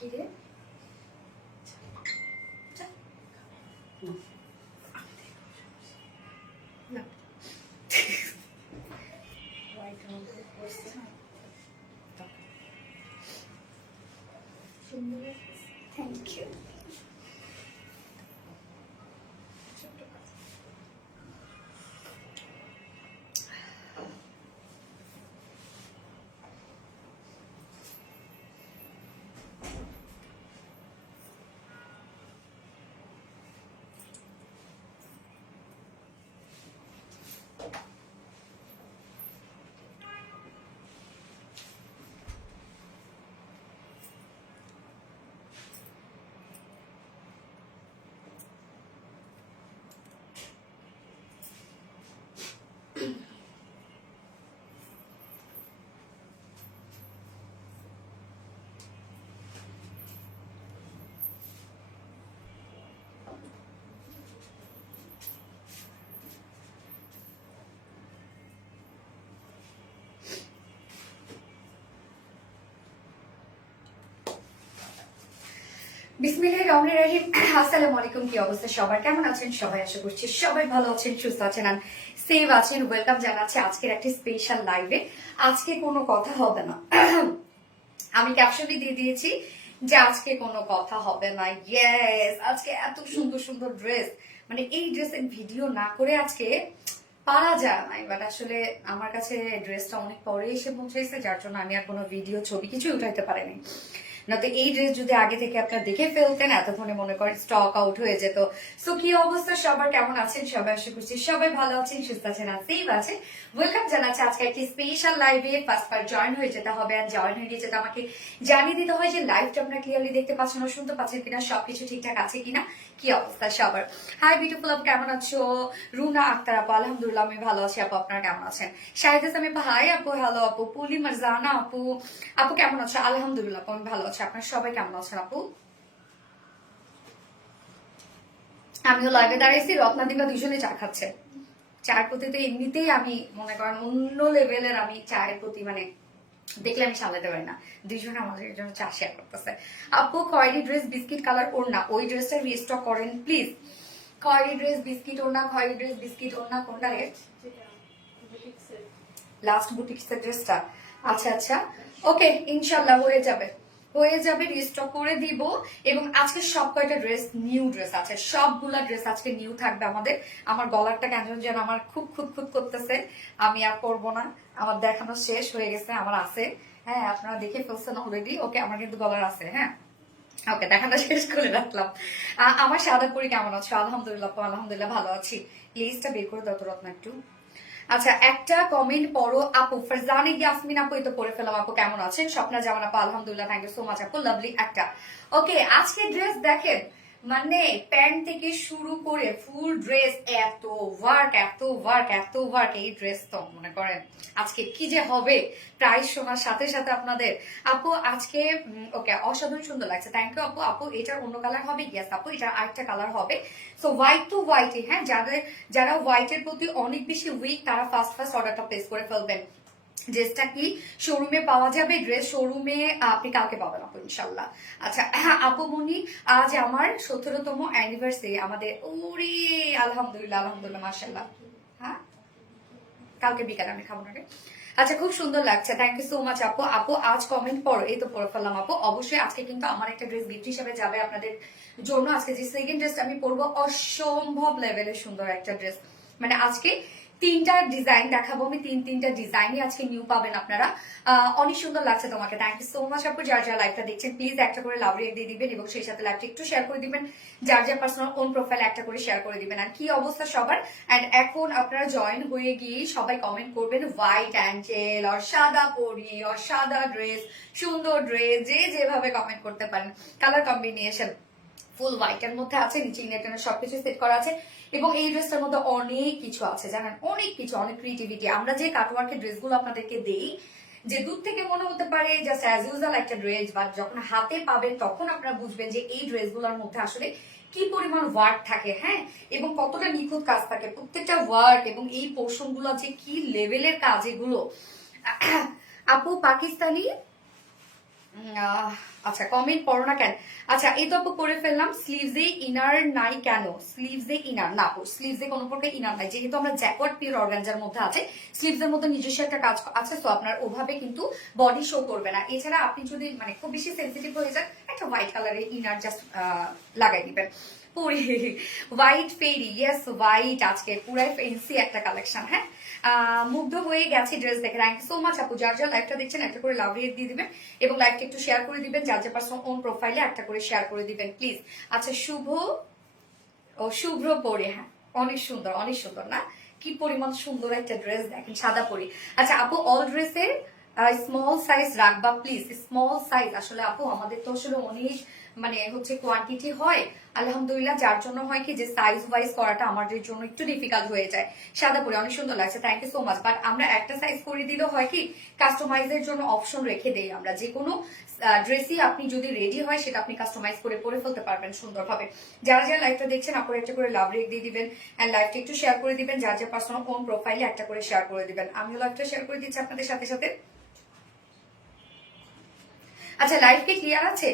কি রে না হোয়াইট রঙের পড়ছে সুন্দর থ্যাংক ইউ বিসমিল্লাহির রহমানির রহিম। আসসালামু আলাইকুম, কি অবস্থা সবার, কেমন আছেন সবাই? আশা করছি সবাই ভালো আছেন, সুস্থ আছেন আর সেভ আছেন। ওয়েলকাম জানাচ্ছি আজকের একটি স্পেশাল লাইভে। আজকে কোনো কথা হবে না, আমি ক্যাপশনে দিয়ে দিয়েছি যে আজকে কোনো কথা হবে না। ইয়েস, আজকে এত সুন্দর সুন্দর ড্রেস, মানে এই ড্রেসের ভিডিও না করে আজকে পারা যায় নাই, বাট আসলে আমার কাছে ড্রেসটা অনেক পরে এসে পৌঁছেছে, যার জন্য আমি আর কোনো ভিডিও ছবি কিছুই উঠাইতে পারিনি। না তো এই ড্রেস যদি আগে থেকে আপনারা দেখে ফেলতেন এতক্ষণে মনে করেন স্টক আউট হয়ে যেত। সো কি অবস্থা সবার, কেমন আছেন সবাই? আশা করছি সবাই ভালো আছেন, সুস্থ আছেন আর সেভ আছে। ওয়েলকাম জানাচ্ছি আজকে একটি স্পেশাল লাইভে। ফার্স্ট জয়েন হয়ে যেতে হবে, আর জয়েন হয়ে গিয়ে যেতে আমাকে জানিয়ে দিতে হয় যে লাইভটা আপনারা ক্লিয়ারলি দেখতে পাচ্ছেন ও শুনতে পাচ্ছেন কিনা, সবকিছু ঠিকঠাক আছে কিনা, কি অবস্থা সবার। হাই বিউটিফুল আপু, কেমন আছো? রুনা আক্তার আপু, আলহামদুলিল্লাহ আমি ভালো আছি আপু, আপনারা কেমন আছেন? শাহিদ হাসান আপু, হাই আপু, হ্যালো আপু। পুলি মারজানা আপু, আপু কেমন আছো? আলহামদুলিল্লাহ আপু আমি ভালো আছি, আপনারা সবাই কেমন আছেন আপু? আমিও লাইভে দাঁড়িয়েছি, রত্নাদিবা দুজনে চা খাচ্ছে। চায়ের প্রতি তো এমনিতেই আমি মনে করেন অন্য লেভেলের, আমি চায়ের প্রতি মানে দেখলে আমি সামলাতে পারি না। দুইজনে আমাদের জন্য চা শেয়ার করতেছে। আপু খয়েরি ড্রেস বিস্কিট কালার ওড়না, ওই ড্রেসটা রিস্টক করেন প্লিজ। খয়েরি ড্রেস বিস্কিট ওড়না, খয়েরি ড্রেস বিস্কিট ওড়না কোনটা রে? লাস্ট বুটিক্সের ড্রেসটা? আচ্ছা আচ্ছা, ওকে, ইনশাল্লাহ হয়ে যাবে, হয়ে যাবে, রিস্টক করে দিব। এবং আজকে সব কয়টা ড্রেস নিউ ড্রেস আছে, সবগুলা ড্রেস আজকে নিউ থাকবে আমাদের। আমার গলারটা কেন যেন আমার খুব খুদ খুদ করতেছে, আমি আর করবো না, আমার দেখানো শেষ হয়ে গেছে, আমার আছে। হ্যাঁ আপনারা দেখে ফেলছেন অলরেডি, ওকে আমার কিন্তু গলার আছে। হ্যাঁ ওকে, দেখাটা শেষ করে রাখলাম। আমার সাদা পরি কেমন আছো? আলহামদুলিল্লাহ আলহামদুলিল্লাহ ভালো আছি। প্লিজটা বের করে দাও তো রত্ন একটু। আচ্ছা একটা কমেন্ট পড়ো আপু। ফারজানি ইয়াসমিন আপু, এই তো পড়ে ফেলাম। আপু কেমন আছেন? স্বপ্না জামান আপু, আলহামদুলিল্লাহ, থ্যাংক ইউ সো মাচ আপু, লাভলি একটা। ওকে, আজকে ড্রেস দেখেন, মানে প্যান্ট থেকে শুরু করে ফুল ড্রেস, এত ওয়ার্ক এত ওয়ার্ক এত ওয়ার্ক। এই ড্রেস তো মনে করেন আজকে কি যে হবে প্রাইস শোনার সাথে সাথে আপনাদের। আপু আজকে ওকে অসাধারণ সুন্দর লাগছে, থ্যাংক ইউ আপু। আপু এটার অন্য কালার হবে? ইয়েস আপু, এটার আরেকটা কালার হবে। সো হোয়াইট টু হোয়াইট, হ্যাঁ যারা হোয়াইটের প্রতি অনেক বেশি উইক তারা ফার্স্ট অর্ডারটা প্লেস করে ফেলবেন। ড্রেসটা কি শোরুমে পাওয়া যাবে? ড্রেস শোরুমে আপনি কালকে পাবেন আপু ইনশাল্লাহ। আচ্ছা আপু মনি, আজ আমার 17তম অ্যানিভার্সারি আমাদের। ওরে আলহামদুলিল্লাহ আলহামদুলিল্লাহ মাশাআল্লাহ। হ্যাঁ কালকে বিকালে আমি খাবো না রে। আচ্ছা খুব সুন্দর লাগছে, থ্যাংক ইউ সো মাচ আপু। আপু আজ কমেন্ট পড়ো, এই তো পড়ে ফেললাম আপু। অবশ্যই আজকে কিন্তু আমার একটা ড্রেস গিফট হিসেবে যাবে আপনাদের জন্য। আজকে যে সেকেন্ড ড্রেসটা আমি পরবো অসম্ভব লেভেলের সুন্দর একটা ড্রেস, মানে আজকে তিনটা ডিজাইন দেখাবো আমি, তিনটা ডিজাইনই আজকে নিউ পাবেন আপনারা। অনেক সুন্দর লাগছে তোমাকে, থ্যাংক ইউ সো মাচ আপু। যার যারা লাইভটা দেখছেন প্লিজ একটা করে লাভ রিয়েক্ট দিয়ে দিবেন এবং সেই সাথে লাইভটা একটু শেয়ার করে দিবেন। যার যার পার্সোনাল কোন প্রোফাইল একটা করে শেয়ার করে দিবেন। আর কি অবস্থা সবার? এন্ড এখন আপনারা জয়েন হয়ে গিয়ে সবাই কমেন্ট করবেন হোয়াইট অ্যাঞ্জেল আর সাদা পরি আর সাদা ড্রেস, সুন্দর ড্রেস, যে যেভাবে কমেন্ট করতে পারেন। কালার কম্বিনেশন ফুল হোয়াইটের মধ্যে আছে, নিচে ইনার সবকিছু সেট করা আছে। এবং এই ড্রেসটার মধ্যে অনেক কিছু আছে জানেন, অনেক কিছু, অনেক ক্রিয়েটিভিটি। আমরা যে কাটওয়ার্কের ড্রেসগুলো আপনাদেরকে দেই, যে দূর থেকে মনে হতে পারে জাস্ট অ্যাজ ইউজুয়াল একটা ড্রেস, বাট যখন হাতে পাবেন তখন আপনারা বুঝবেন যে এই ড্রেসগুলোর মধ্যে আসলে কি পরিমাণ ওয়ার্ক থাকে। হ্যাঁ, এবং কতটা নিখুঁত কাজ থাকে প্রত্যেকটা ওয়ার্ক, এবং এই পোর্শন গুলো যে কি লেভেলের কাজ এগুলো। আপু পাকিস্তানি আচ্ছা কমেন্ট পড়ো না কেন? আচ্ছা এই তো আপু করে ফেললাম। স্লিভসে ইনার নাই কেন? স্লিভসে ইনার না আপু, স্লিভসে কোনো প্রকার ইনার নাই, যেহেতু আমরা জ্যাকওয়ার্ড পিওর অর্গানজার মধ্যে আছে, স্লিভসের মধ্যে নিজস্ব একটা কাজ আছে, তো আপনার ওভাবে কিন্তু বডি শো করবে না। এছাড়া আপনি যদি মানে খুব বেশি সেন্সিটিভ হয়ে যান, একটা হোয়াইট কালারের ইনার জাস্ট লাগাই দিবেন। হোয়াইট ফেরি, ইয়েস হোয়াইট, আজকে পুরাই ফেন্সি একটা কালেকশন। হ্যাঁ মুগ্ধ হয়ে গেছি ড্রেস দেখে। থ্যাংক ইউ সো মাচ আপু। যার যার লাইভটা দেখছেন একটা করে লাভ রেট দিয়ে দিবেন এবং লাইভটা একটু শেয়ার করে দিবেন, যার যার পার্সোনাল ওন প্রোফাইলে একটা করে শেয়ার করে দিবেন প্লিজ। আচ্ছা শুভ ও শুভ্র পরে, হ্যাঁ অনেক সুন্দর, অনেক সুন্দর না? কি পরিমাণ সুন্দর একটা ড্রেস দেখেন, সাদা পরি। আচ্ছা আপু অল ড্রেসের স্মল সাইজ রাখবা প্লিজ। স্মল সাইজ আসলে আপু আমাদের তো আসলে অনেক মানে হচ্ছে কোয়ান্টিটি হয় আলহামদুলিল্লাহ, যার জন্য হয় কি যে সাইজ ওয়াইজ করাটা আমাদের জন্য একটু ডিফিকাল্ট হয়ে যায়। সাদা পরে অনেক সুন্দর লাগছে, thank you so much. But আমরা একটা সাইজ করে দিলেও হয় কি কাস্টমাইজের জন্য অপশন রেখে দেই আমরা, যে কোনো ড্রেসই আপনি যদি রেডি হয় সেটা আপনি কাস্টমাইজ করে পরে ফেলতে পারবেন সুন্দরভাবে। যারা যারা লাইভটা দেখছেন আপনারা একটা করে লাভ রেক দিয়ে দিবেন এন্ড লাইভটা একটু শেয়ার করে দিবেন, যার যার পার্সোনাল কোন প্রোফাইলে একটা করে শেয়ার করে দিবেন। আমিও লাইভটা শেয়ার করে দিচ্ছি আপনাদের সাথে সাথে। আচ্ছা লাইভ কি ক্লিয়ার আছে?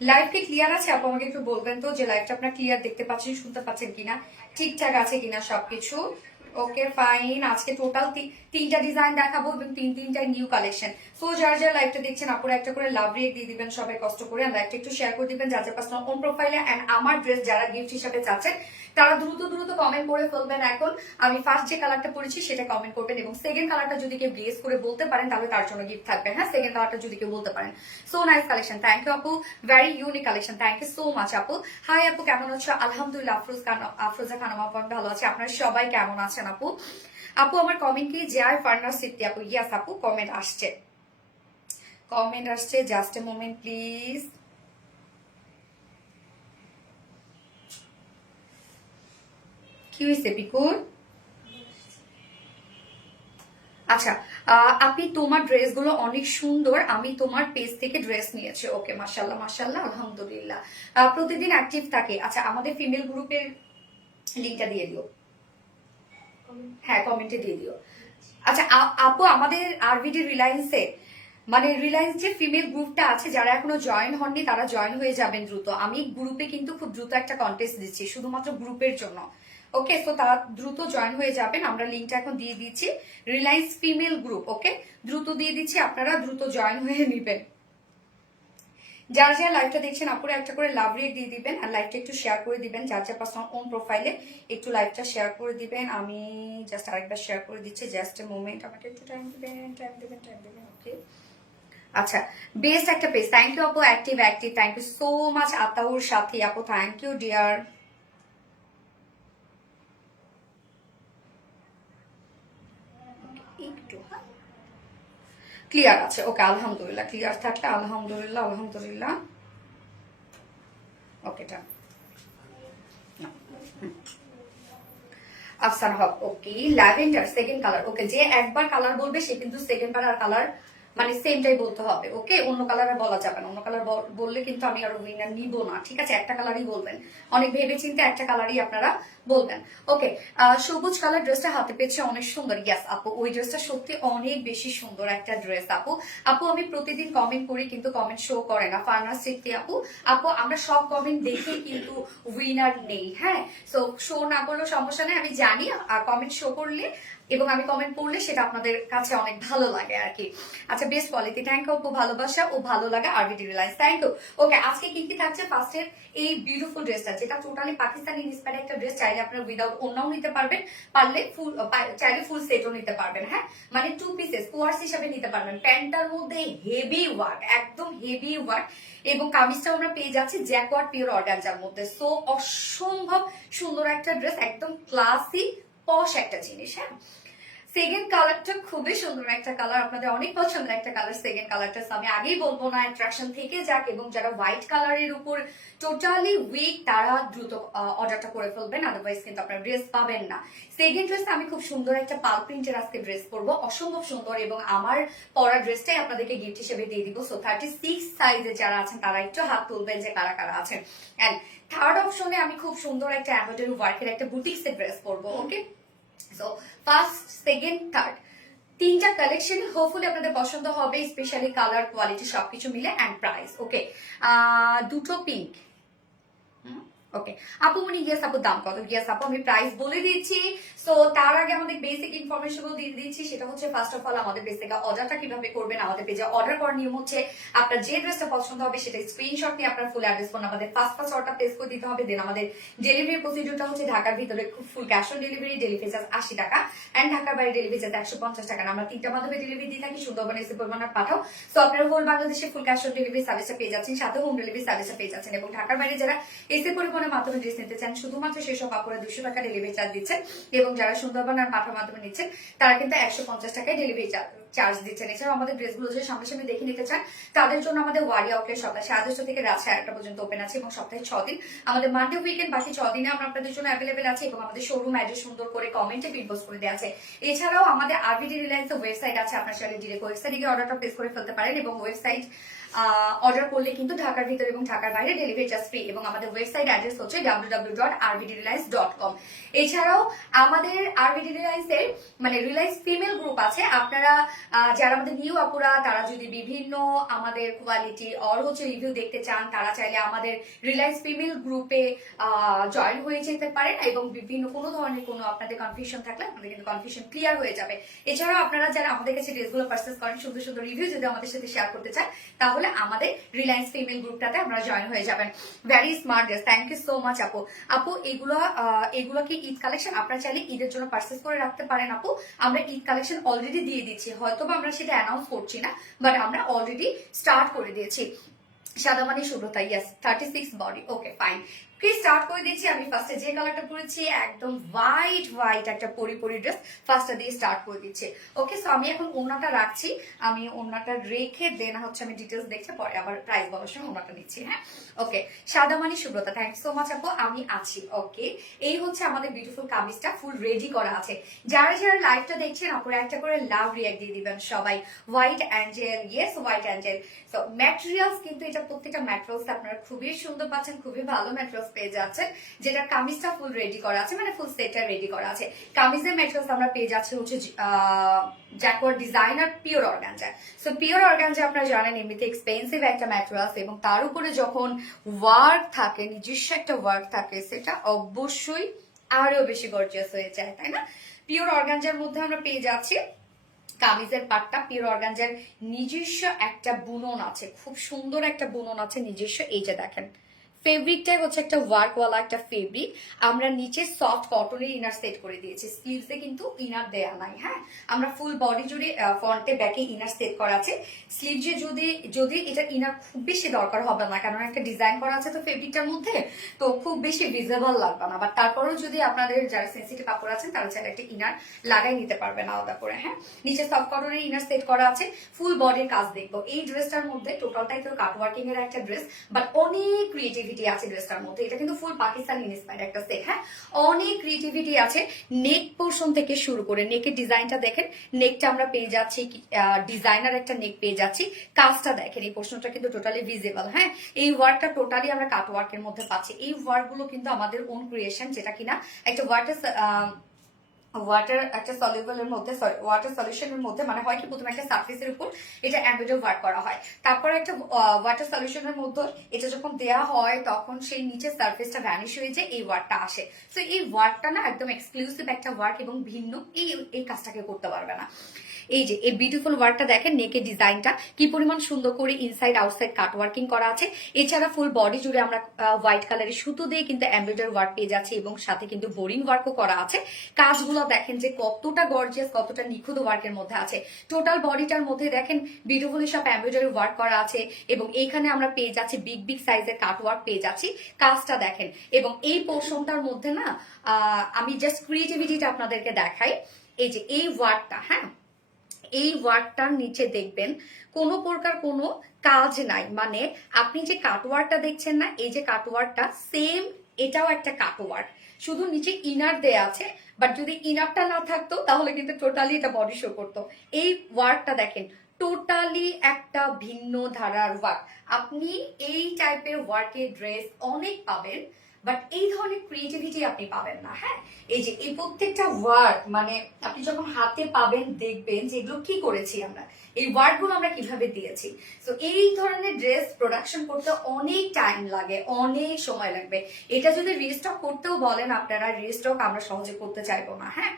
লাইভ কি ক্লিয়ার আছে আপু? আমাকে একটু বলবেন তো যে লাইভটা আপনার ক্লিয়ার দেখতে পাচ্ছেন, শুনতে পাচ্ছেন কিনা, ঠিকঠাক আছে কিনা সবকিছু। Okay fine. আজকে টোটাল তিনটা ডিজাইন দেখাবো এবং তিনটা নিউ কালেকশন। সো যার যার লাইভটা দেখছেন আপনারা একটা করে লাভ রেক দিয়ে দিবেন সবাই কষ্ট করে, লাইভটা একটু শেয়ার করে দিবেন যার যার পার্সোনাল ওন প্রোফাইলে। এন্ড আমার ড্রেস যারা গিফট হিসাবে চাচ্ছেন তারা দ্রুত দ্রুত কমেন্ট করে ফেলবেন। এখন আমি ফার্স্ট যে কালারটা পরেছি সেটা কমেন্ট করবেন এবং সেকেন্ড কালারটা যদি কেউ গেস করে বলতে পারেন তাহলে তার জন্য গিফট থাকবে। হ্যাঁ সেকেন্ড কালারটা যদি কেউ বলতে পারেন। So nice collection, thank you আপু, very unique collection, thank you so much আপু। হাই আপু কেমন আছো? আলহামদুলিল্লাহ আফরোজা খানম আপু ভালো আছে, আপনারা সবাই কেমন আছেন আপু? আপু আমার কমেন্ট কি যায় ফার্নার সিটি আপু? ইয়াস আপু কমেন্ট আসছে, কমেন্ট আসছে, জাস্ট এ মোমেন্ট প্লিজ। কি হয়েছে পিকুর? আচ্ছা আপনি তোমার ড্রেসগুলো অনেক সুন্দর, আমি তোমার পেজ থেকে ড্রেস নিয়েছি। ওকে মাশাল্লাহ মাশাল্লাহ আলহামদুলিল্লাহ। প্রতিদিন অ্যাক্টিভ থাকে। আচ্ছা আমাদের ফিমেল গ্রুপের লিঙ্কটা দিয়ে দিও, হ্যাঁ কমেন্টে দিয়ে দিও। আচ্ছা আপু আমাদের আরভিডি রিলায়েন্সে মানে রিলায়েন্স যে ফিমেল গ্রুপটা আছে যারা এখনো জয়েন হননি তারা জয়েন হয়ে যাবেন দ্রুত। আমি গ্রুপে কিন্তু খুব দ্রুত একটা কন্টেস্ট দিচ্ছি শুধুমাত্র গ্রুপের জন্য। ওকে তো তারা দ্রুত জয়েন হয়ে যাবেন, আমরা লিঙ্কটা এখন দিয়ে দিচ্ছি, রিলায়েন্স ফিমেল গ্রুপ। ওকে দ্রুত দিয়ে দিচ্ছি, আপনারা দ্রুত জয়েন হয়ে নেবেন। যারা যারা লাইভটা দেখছেন আপুরা একটা করে লাভ রেট দিয়ে দিবেন আর লাইভটা একটু শেয়ার করে দিবেন, যার যার পার্সোনাল ওন প্রোফাইলে একটু লাইভটা শেয়ার করে দিবেন। আমি জাস্ট আরেকবার শেয়ার করে দিচ্ছি, জাস্ট এ মোমেন্ট, আমাকে একটু টাইম দিবেন টাইম দিবেন টাইম দিবেন। ওকে আচ্ছা বেস্ট একটা পেজ, থ্যাংক ইউ আপু, active active, thank you so much Ataur Sathi আপু, থ্যাংক ইউ ডিয়ার। একটু ক্লিয়ার আছে? ওকে আলহামদুলিল্লাহ, ক্লিয়ার থাকলে আলহামদুলিল্লাহ আলহামদুলিল্লাহ। Okay done. Afsar Haque okay lavender second colour. Okay যে একবার কালার বলবে সে কিন্তু সেকেন্ড কালার মানে সেমটাই বলতে হবে। ওকে অন্য কালার বলা যাবে না, অন্য কালার বললে কিন্তু আমি আর উইনার নিব না। ঠিক আছে একটা কালারই বলবেন, অনেক ভেবে চিন্তে একটা কালারই আপনারা বলবেন। ওকে সবুজ কালার ড্রেসটা হাতে পেয়েছে অনেক সুন্দর। ইয়াস আপু ওই ড্রেসটা সত্যি অনেক বেশি সুন্দর একটা ড্রেস আপু। আপু আমি প্রতিদিন কমেন্ট করি কিন্তু কমেন্ট শো করে না ফার্নার সিটি আপু। আপু আমরা সব কমেন্ট দেখে কিন্তু উইনার নেই। হ্যাঁ সো শো না করলেও সমস্যা নেই, আমি জানি কমেন্ট শো করলে এবং আমি কমেন্ট পড়লে সেটা আপনাদের কাছে অনেক ভালো লাগে আর কি। আচ্ছা বেস্ট কোয়ালিটি, থ্যাংক ইউ আপু, ভালোবাসা ও ভালো লাগা আরবিডি রিলায়েন্স, থ্যাংক ইউ। ওকে আজকে কি কি থাকছে? ফার্স্টের এই বিউটিফুল ড্রেসটা যেটা টোটালি পাকিস্তানি ইন্সপায়ার্ড একটা ড্রেস, চাইলে আপনারা উইদাউট ওড়নাও নিতে পারবেন, পারলে ফুল চাইলে ফুল সেটও নিতে পারবেন। হ্যাঁ মানে 2 পিসেস কোয়ার্স হিসাবে নিতে পারবেন। প্যান্টটার মধ্যে হেভি ওয়ার্ক, একদম হেভি ওয়ার্ক এবং কামিজটাও আমরা পেয়ে যাচ্ছি জ্যাকওয়ার্ড পিওর অর্গানজার মধ্যে। সো অসম্ভব সুন্দর একটা ড্রেস, একদম ক্লাসি পশ একটা জিনিস। হ্যাঁ সেকেন্ড কালারটা খুবই সুন্দর একটা কালার, আপনাদের অনেক পছন্দের একটা কালার সেকেন্ড কালারটা। আমি আগেই বলবো না, অ্যাট্রাকশন থেকে যাক এবং যারা হোয়াইট কালারের উপর টোটালি উইক তারা দ্রুত অর্ডারটা করে ফেলবেন, আদারওয়াইজ কিন্তু আপনারা ড্রেস পাবেন না। সেকেন্ড ড্রেস আমি খুব সুন্দর একটা পাল প্রিন্টের আজকে ড্রেস পরবো, অসম্ভব সুন্দর এবং আমার পরা ড্রেসটাই আপনাদেরকে গিফট হিসেবে দিয়ে দিব। সো 36 সাইজে যারা আছেন তারা একটু হাত তুলবেন যে কারা কারা আছেন। এন্ড থার্ড অপশনে আমি খুব সুন্দর একটা এমব্রয়ডারি ওয়ার্কের একটা বুটিক্সের ড্রেস পরবো। Okay so first second third তিনটা কালেকশন হোপফুলি আপনাদের পছন্দ হবে, স্পেশালি কালার, কোয়ালিটি সবকিছু মিলে অ্যান্ড প্রাইস। ওকে, দুটো পিঙ্ক। ওকে আপু মনি, ইয়েস আপু দাম কত? ইয়েস আপু আমি প্রাইস বলে দিচ্ছি। সো তার আগে আমাদের বেসিক ইনফরমেশন গুলো দিয়ে দিচ্ছি। সেটা হচ্ছে ফার্স্ট অফ অল আমাদের পেজ থেকে অর্ডারটা কিভাবে করবেন। আমাদের পেজে অর্ডার করার নিয়ম হচ্ছে আপনার যে ড্রেসটা পছন্দ হবে সেটা স্ক্রিনশট নিয়ে আপনার ফুল অ্যাড্রেস ফোন আমাদের ফার্স্ট অর্ডার প্লেস করে দিতে হবে। দেন আমাদের ডেলিভারি প্রসিডিউরটা হচ্ছে ঢাকার ভিতরে full cash on delivery, delivery charge 80 টাকা এন্ড ঢাকার বাইরে ডেলিভারি চার্জ 150 টাকা। আমরা তিনটা মাধ্যমে ডেলিভারি দিয়ে থাকি, সুন্দরবন এসে পরিমাণে পাঠাও। সো আপনারা হোল বাংলাদেশে ফুল ক্যাশ অন ডেলিভারি সার্ভিসটা পেয়ে যাচ্ছেন, সাথে হোম ডেলিভারি সার্ভিসটা পেয়ে যাচ্ছেন। এবং ঢাকার বাইরে যারা এসে পরিমাণের মাধ্যমে ড্রেস নিতে চান শুধুমাত্র সেসব কাপড়ে 200 টাকা ডেলিভারি চার্জ দিচ্ছেন। এবং যারা সুন্দরবন আর পাঠার মাধ্যমে নিচ্ছেন তারা কিন্তু 150 টাকায় ডেলিভারি চার্জ দিচ্ছেন। এছাড়াও আমাদের ড্রেসগুলো যদি সামনে দেখে নিতে চান তাদের জন্য আমাদের ওয়ারি আউটলেট সপ্তাহে 10:30 থেকে রাত 1:30 পর্যন্ত ওপেন আছে এবং সপ্তাহে 6 দিন। আমাদের মানডে উইকেন্ড বাকি 6 দিনে আমরা আপনাদের জন্য অ্যাভেলেবেল আছে এবং আমাদের শোরুম অ্যাড্রেস সুন্দর করে কমেন্টে পিন পোস্ট করে দেওয়া আছে। এছাড়াও আমাদের আরবিডি রিলায়েন্সের ওয়েবসাইট আছে, আপনার চাইলে ডিরেক্ট ওয়েবসাইটে গিয়ে অর্ডারটা প্লেস করে ফেলতে পারেন। এবং ওয়েবসাইট অর্ডার করলে কিন্তু ঢাকার ভিতরে এবং ঢাকার বাইরে ডেলিভারি চার্জ ফ্রি। এবং আমাদের ওয়েবসাইট অ্যাড্রেস হচ্ছে www.rbdreliance.com। এছাড়াও আমাদের আরবিডি রিলায়েন্সের মানে রিলায়েন্স ফিমেল গ্রুপ আছে। আপনারা যারা আমাদের নিউ আপুরা তারা যদি বিভিন্ন আমাদের কোয়ালিটি অর হচ্ছে রিভিউ দেখতে চান তারা চাইলে আমাদের রিলায়েন্স ফিমেল গ্রুপে জয়েন হয়ে যেতে পারেন। এবং বিভিন্ন কোনো ধরনের কোনো আপনাদের কনফিউশন থাকলে আপনাদের কিন্তু কনফিউশন ক্লিয়ার হয়ে যাবে। এছাড়াও আপনারা যারা আমাদের কাছে ড্রেসগুলো পারচেজ করেন সুন্দর সুন্দর রিভিউ যদি আমাদের সাথে শেয়ার করতে চান তাহলে আমাদের রিলায়েন্স ফিমেল গ্রুপটাতে আপনারা জয়েন হয়ে যাবেন। Very smart dress, thank you so much আপু। আপু এগুলো কি ঈদ কালেকশন? আপনারা চাইলে ঈদের জন্য পারচেজ করে রাখতে পারেন আপু। আমরা ঈদ কালেকশন অলরেডি দিয়ে দিচ্ছি, হয়তো আমরা সেটা অ্যানাউন্স করছি না, বাট আমরা অলরেডি স্টার্ট করে দিয়েছি। Sadamani Subrata, yes 36 body. Okay fine, start করে দিচ্ছি। আমি ফার্স্টে যে কালারটা পরেছি একদম হোয়াইট একটা পরি ড্রেস ফার্স্টটা দিয়ে স্টার্ট করে দিচ্ছি। ওকে, সো আমি এখন ওড়নাটা রাখছি, আমি ওড়নাটা রেখে দেন হচ্ছে আমি ডিটেলস দেখতে পরে আবার প্রাইস বলার সময় ওড়নাটা নিচ্ছি। হ্যাঁ okay, Sadamani Subrata, thank you so much আপু, আমি আছি। ওকে, এই হচ্ছে আমাদের বিউটিফুল কামিজটা ফুল রেডি করা আছে। যারা যারা লাইভটা দেখছেন আপনারা একটা করে লাভ রিয়াক্ট দিয়ে দিবেন সবাই। White Angel, yes white Angel. So materials কিন্তু এটা প্রত্যেকটা ম্যাটেরিয়ালস আপনারা খুবই সুন্দর পাচ্ছেন, খুবই ভালো ম্যাটেরিয়ালস পেয়ে যাচ্ছেন। যেটা কামিজটা ফুল রেডি করা আছে মানে ফুল সেটটা রেডি করা আছে। কামিজের ম্যাটেরিয়ালস আমরা পেয়ে যাচ্ছি হচ্ছে jacquard designer pure organza. So pure organza আপনারা জানেন এমনিতে এক্সপেন্সিভ একটা ম্যাটেরিয়ালস এবং তার উপরে যখন ওয়ার্ক থাকে, নিজস্ব একটা ওয়ার্ক থাকে, সেটা অবশ্যই আরো বেশি গর্জিয়াস হয়ে যায়, তাই না? পিওর অর্গানজার মধ্যে আমরা পেয়ে যাচ্ছি কামিজের পাটটা পিওর অর্গানজার নিজস্ব একটা বুনন আছে, খুব সুন্দর একটা বুনন আছে নিজস্ব। এই যে দেখেন ফেব্রিকটাই হচ্ছে একটা ওয়ার্কওয়ালা একটা ফেব্রিক। আমরা নিচে সফট কটনের ইনার সেট করে দিয়েছি, স্লিভসে কিন্তু ইনার দেয়া নাই। হ্যাঁ, আমরা ফুল বডি জুড়ে ফ্রন্টে ব্যাকে ইনার সেট করা আছে। স্লিভসে যদি এটা ইনার খুব বেশি দরকার হবে না, কারণ একটা ডিজাইন করা আছে তো ফেব্রিকটার মধ্যে, তো খুব বেশি ভিজিবল লাগবে না। বাট তারপরেও যদি আপনাদের যারা সেন্সিটিভ কাপড় আছেন তারা চাইলে একটা ইনার লাগাই নিতে পারবেন আলাদা করে। হ্যাঁ, নিচে সফট কটনের ইনার সেট করা আছে। ফুল বডির কাজ দেখবো এই ড্রেসটার মধ্যে। টোটালটাই তো কাট ওয়ার্কিং এর একটা ড্রেস, বাট অনেক ক্রিয়েটিভিটি আছে ড্রেসটার মধ্যে। এটা কিন্তু ফুল পাকিস্তানি ইন্সপায়ার্ড একটা সেট। হ্যাঁ, অনেক ক্রিয়েটিভিটি আছে। নেক পোর্শন থেকে শুরু করে নেকের ডিজাইনটা দেখেন, নেকটা আমরা পেয়ে যাচ্ছি ডিজাইনার একটা নেক পেয়ে যাচ্ছি। কাজটা দেখেন, এই পোর্শনটা কিন্তু টোটালি ভিজিবল। হ্যাঁ, এই ওয়ার্কটা টোটালি আমরা কাট ওয়ার্কের মধ্যে পাচ্ছি। এই ওয়ার্ক গুলো কিন্তু আমাদের ওন ক্রিয়েশন, যেটা কিনা একটা ওয়াটার একটা সলিউবলের মধ্যে ওয়াটার সলিউশনের মধ্যে মানে হয় কি প্রথমে একটা সারফেসের উপর এটা এমব্রয়ডারি ওয়ার্ক করা হয়, তারপর একটা ওয়াটার সলিউশনের মধ্যে এটা যখন দেয়া হয় তখন সেই নিচের সারফেসটা ভ্যানিশ হয়ে যায়, এই ওয়ার্কটা আসে। সো এই ওয়ার্কটা না একদম এক্সক্লুসিভ একটা ওয়ার্ক এবং ভিন্ন, এই কাজটাকে করতে পারবে না। এই যে এই বিউটিফুল ওয়ার্কটা দেখেন, নেকের ডিজাইনটা কি পরিমাণ সুন্দর করে ইনসাইড আউটসাইড কাট ওয়ার্কিং করা আছে। এছাড়া ফুল বডি জুড়ে আমরা হোয়াইট কালারের সুতো দিয়ে কিন্তু এমব্রয়ডারি ওয়ার্ক পেয়ে যাচ্ছি এবং সাথে কিন্তু বোরিং ওয়ার্কও করা আছে। কাজগুলো দেখেন যে কতটা গর্জিয়াস, কতটা নিখুঁত ওয়ার্কের মধ্যে আছে। টোটাল বডিটার মধ্যে দেখেন বিউটিফুলি সব এমব্রয়ডারি ওয়ার্ক করা আছে এবং এইখানে আমরা পেয়ে যাচ্ছি বিগ সাইজের কাট ওয়ার্ক পেয়ে যাচ্ছি। কাজটা দেখেন এবং এই পোর্শনটার মধ্যে না আমি জাস্ট ক্রিয়েটিভিটিটা আপনাদেরকে দেখাই। এই যে এই ওয়ার্কটা, হ্যাঁ এই ওয়ার্কটার নিচে দেখবেন কোনো প্রকার কোনো কাজ নাই, মানে আপনি যে কাটওয়ার্কটা দেখছেন না, এই যে কাটওয়ার্কটা সেম এটাও একটা কাটওয়ার্ক, শুধু নিচে ইনার দেয়া আছে। বাট যদি ইনারটা না থাকতো তাহলে কিন্তু টোটালি এটা বডি শো করতো। এই ওয়ার্কটা দেখেন টোটালি একটা ভিন্ন ধারার ওয়ার্ক। আপনি এই টাইপের ওয়ার্কের ড্রেস অনেক পাবেন, বাট এই ধরনের ক্রিয়েটিভিটি আপনি পাবেন না। হ্যাঁ, এই যে এই প্রত্যেকটা ওয়ার্ক মানে আপনি যখন হাতে পাবেন দেখবেন যে এগুলো কি করেছি আমরা, এই ওয়ার্ক গুলো আমরা কিভাবে দিয়েছি। তো এই ধরনের ড্রেস প্রোডাকশন করতে অনেক টাইম লাগে, অনেক সময় লাগবে। এটা যদি রিস্টক করতেও বলেন আপনারা, রিস্টক আমরা সহজে করতে চাইবো না। হ্যাঁ,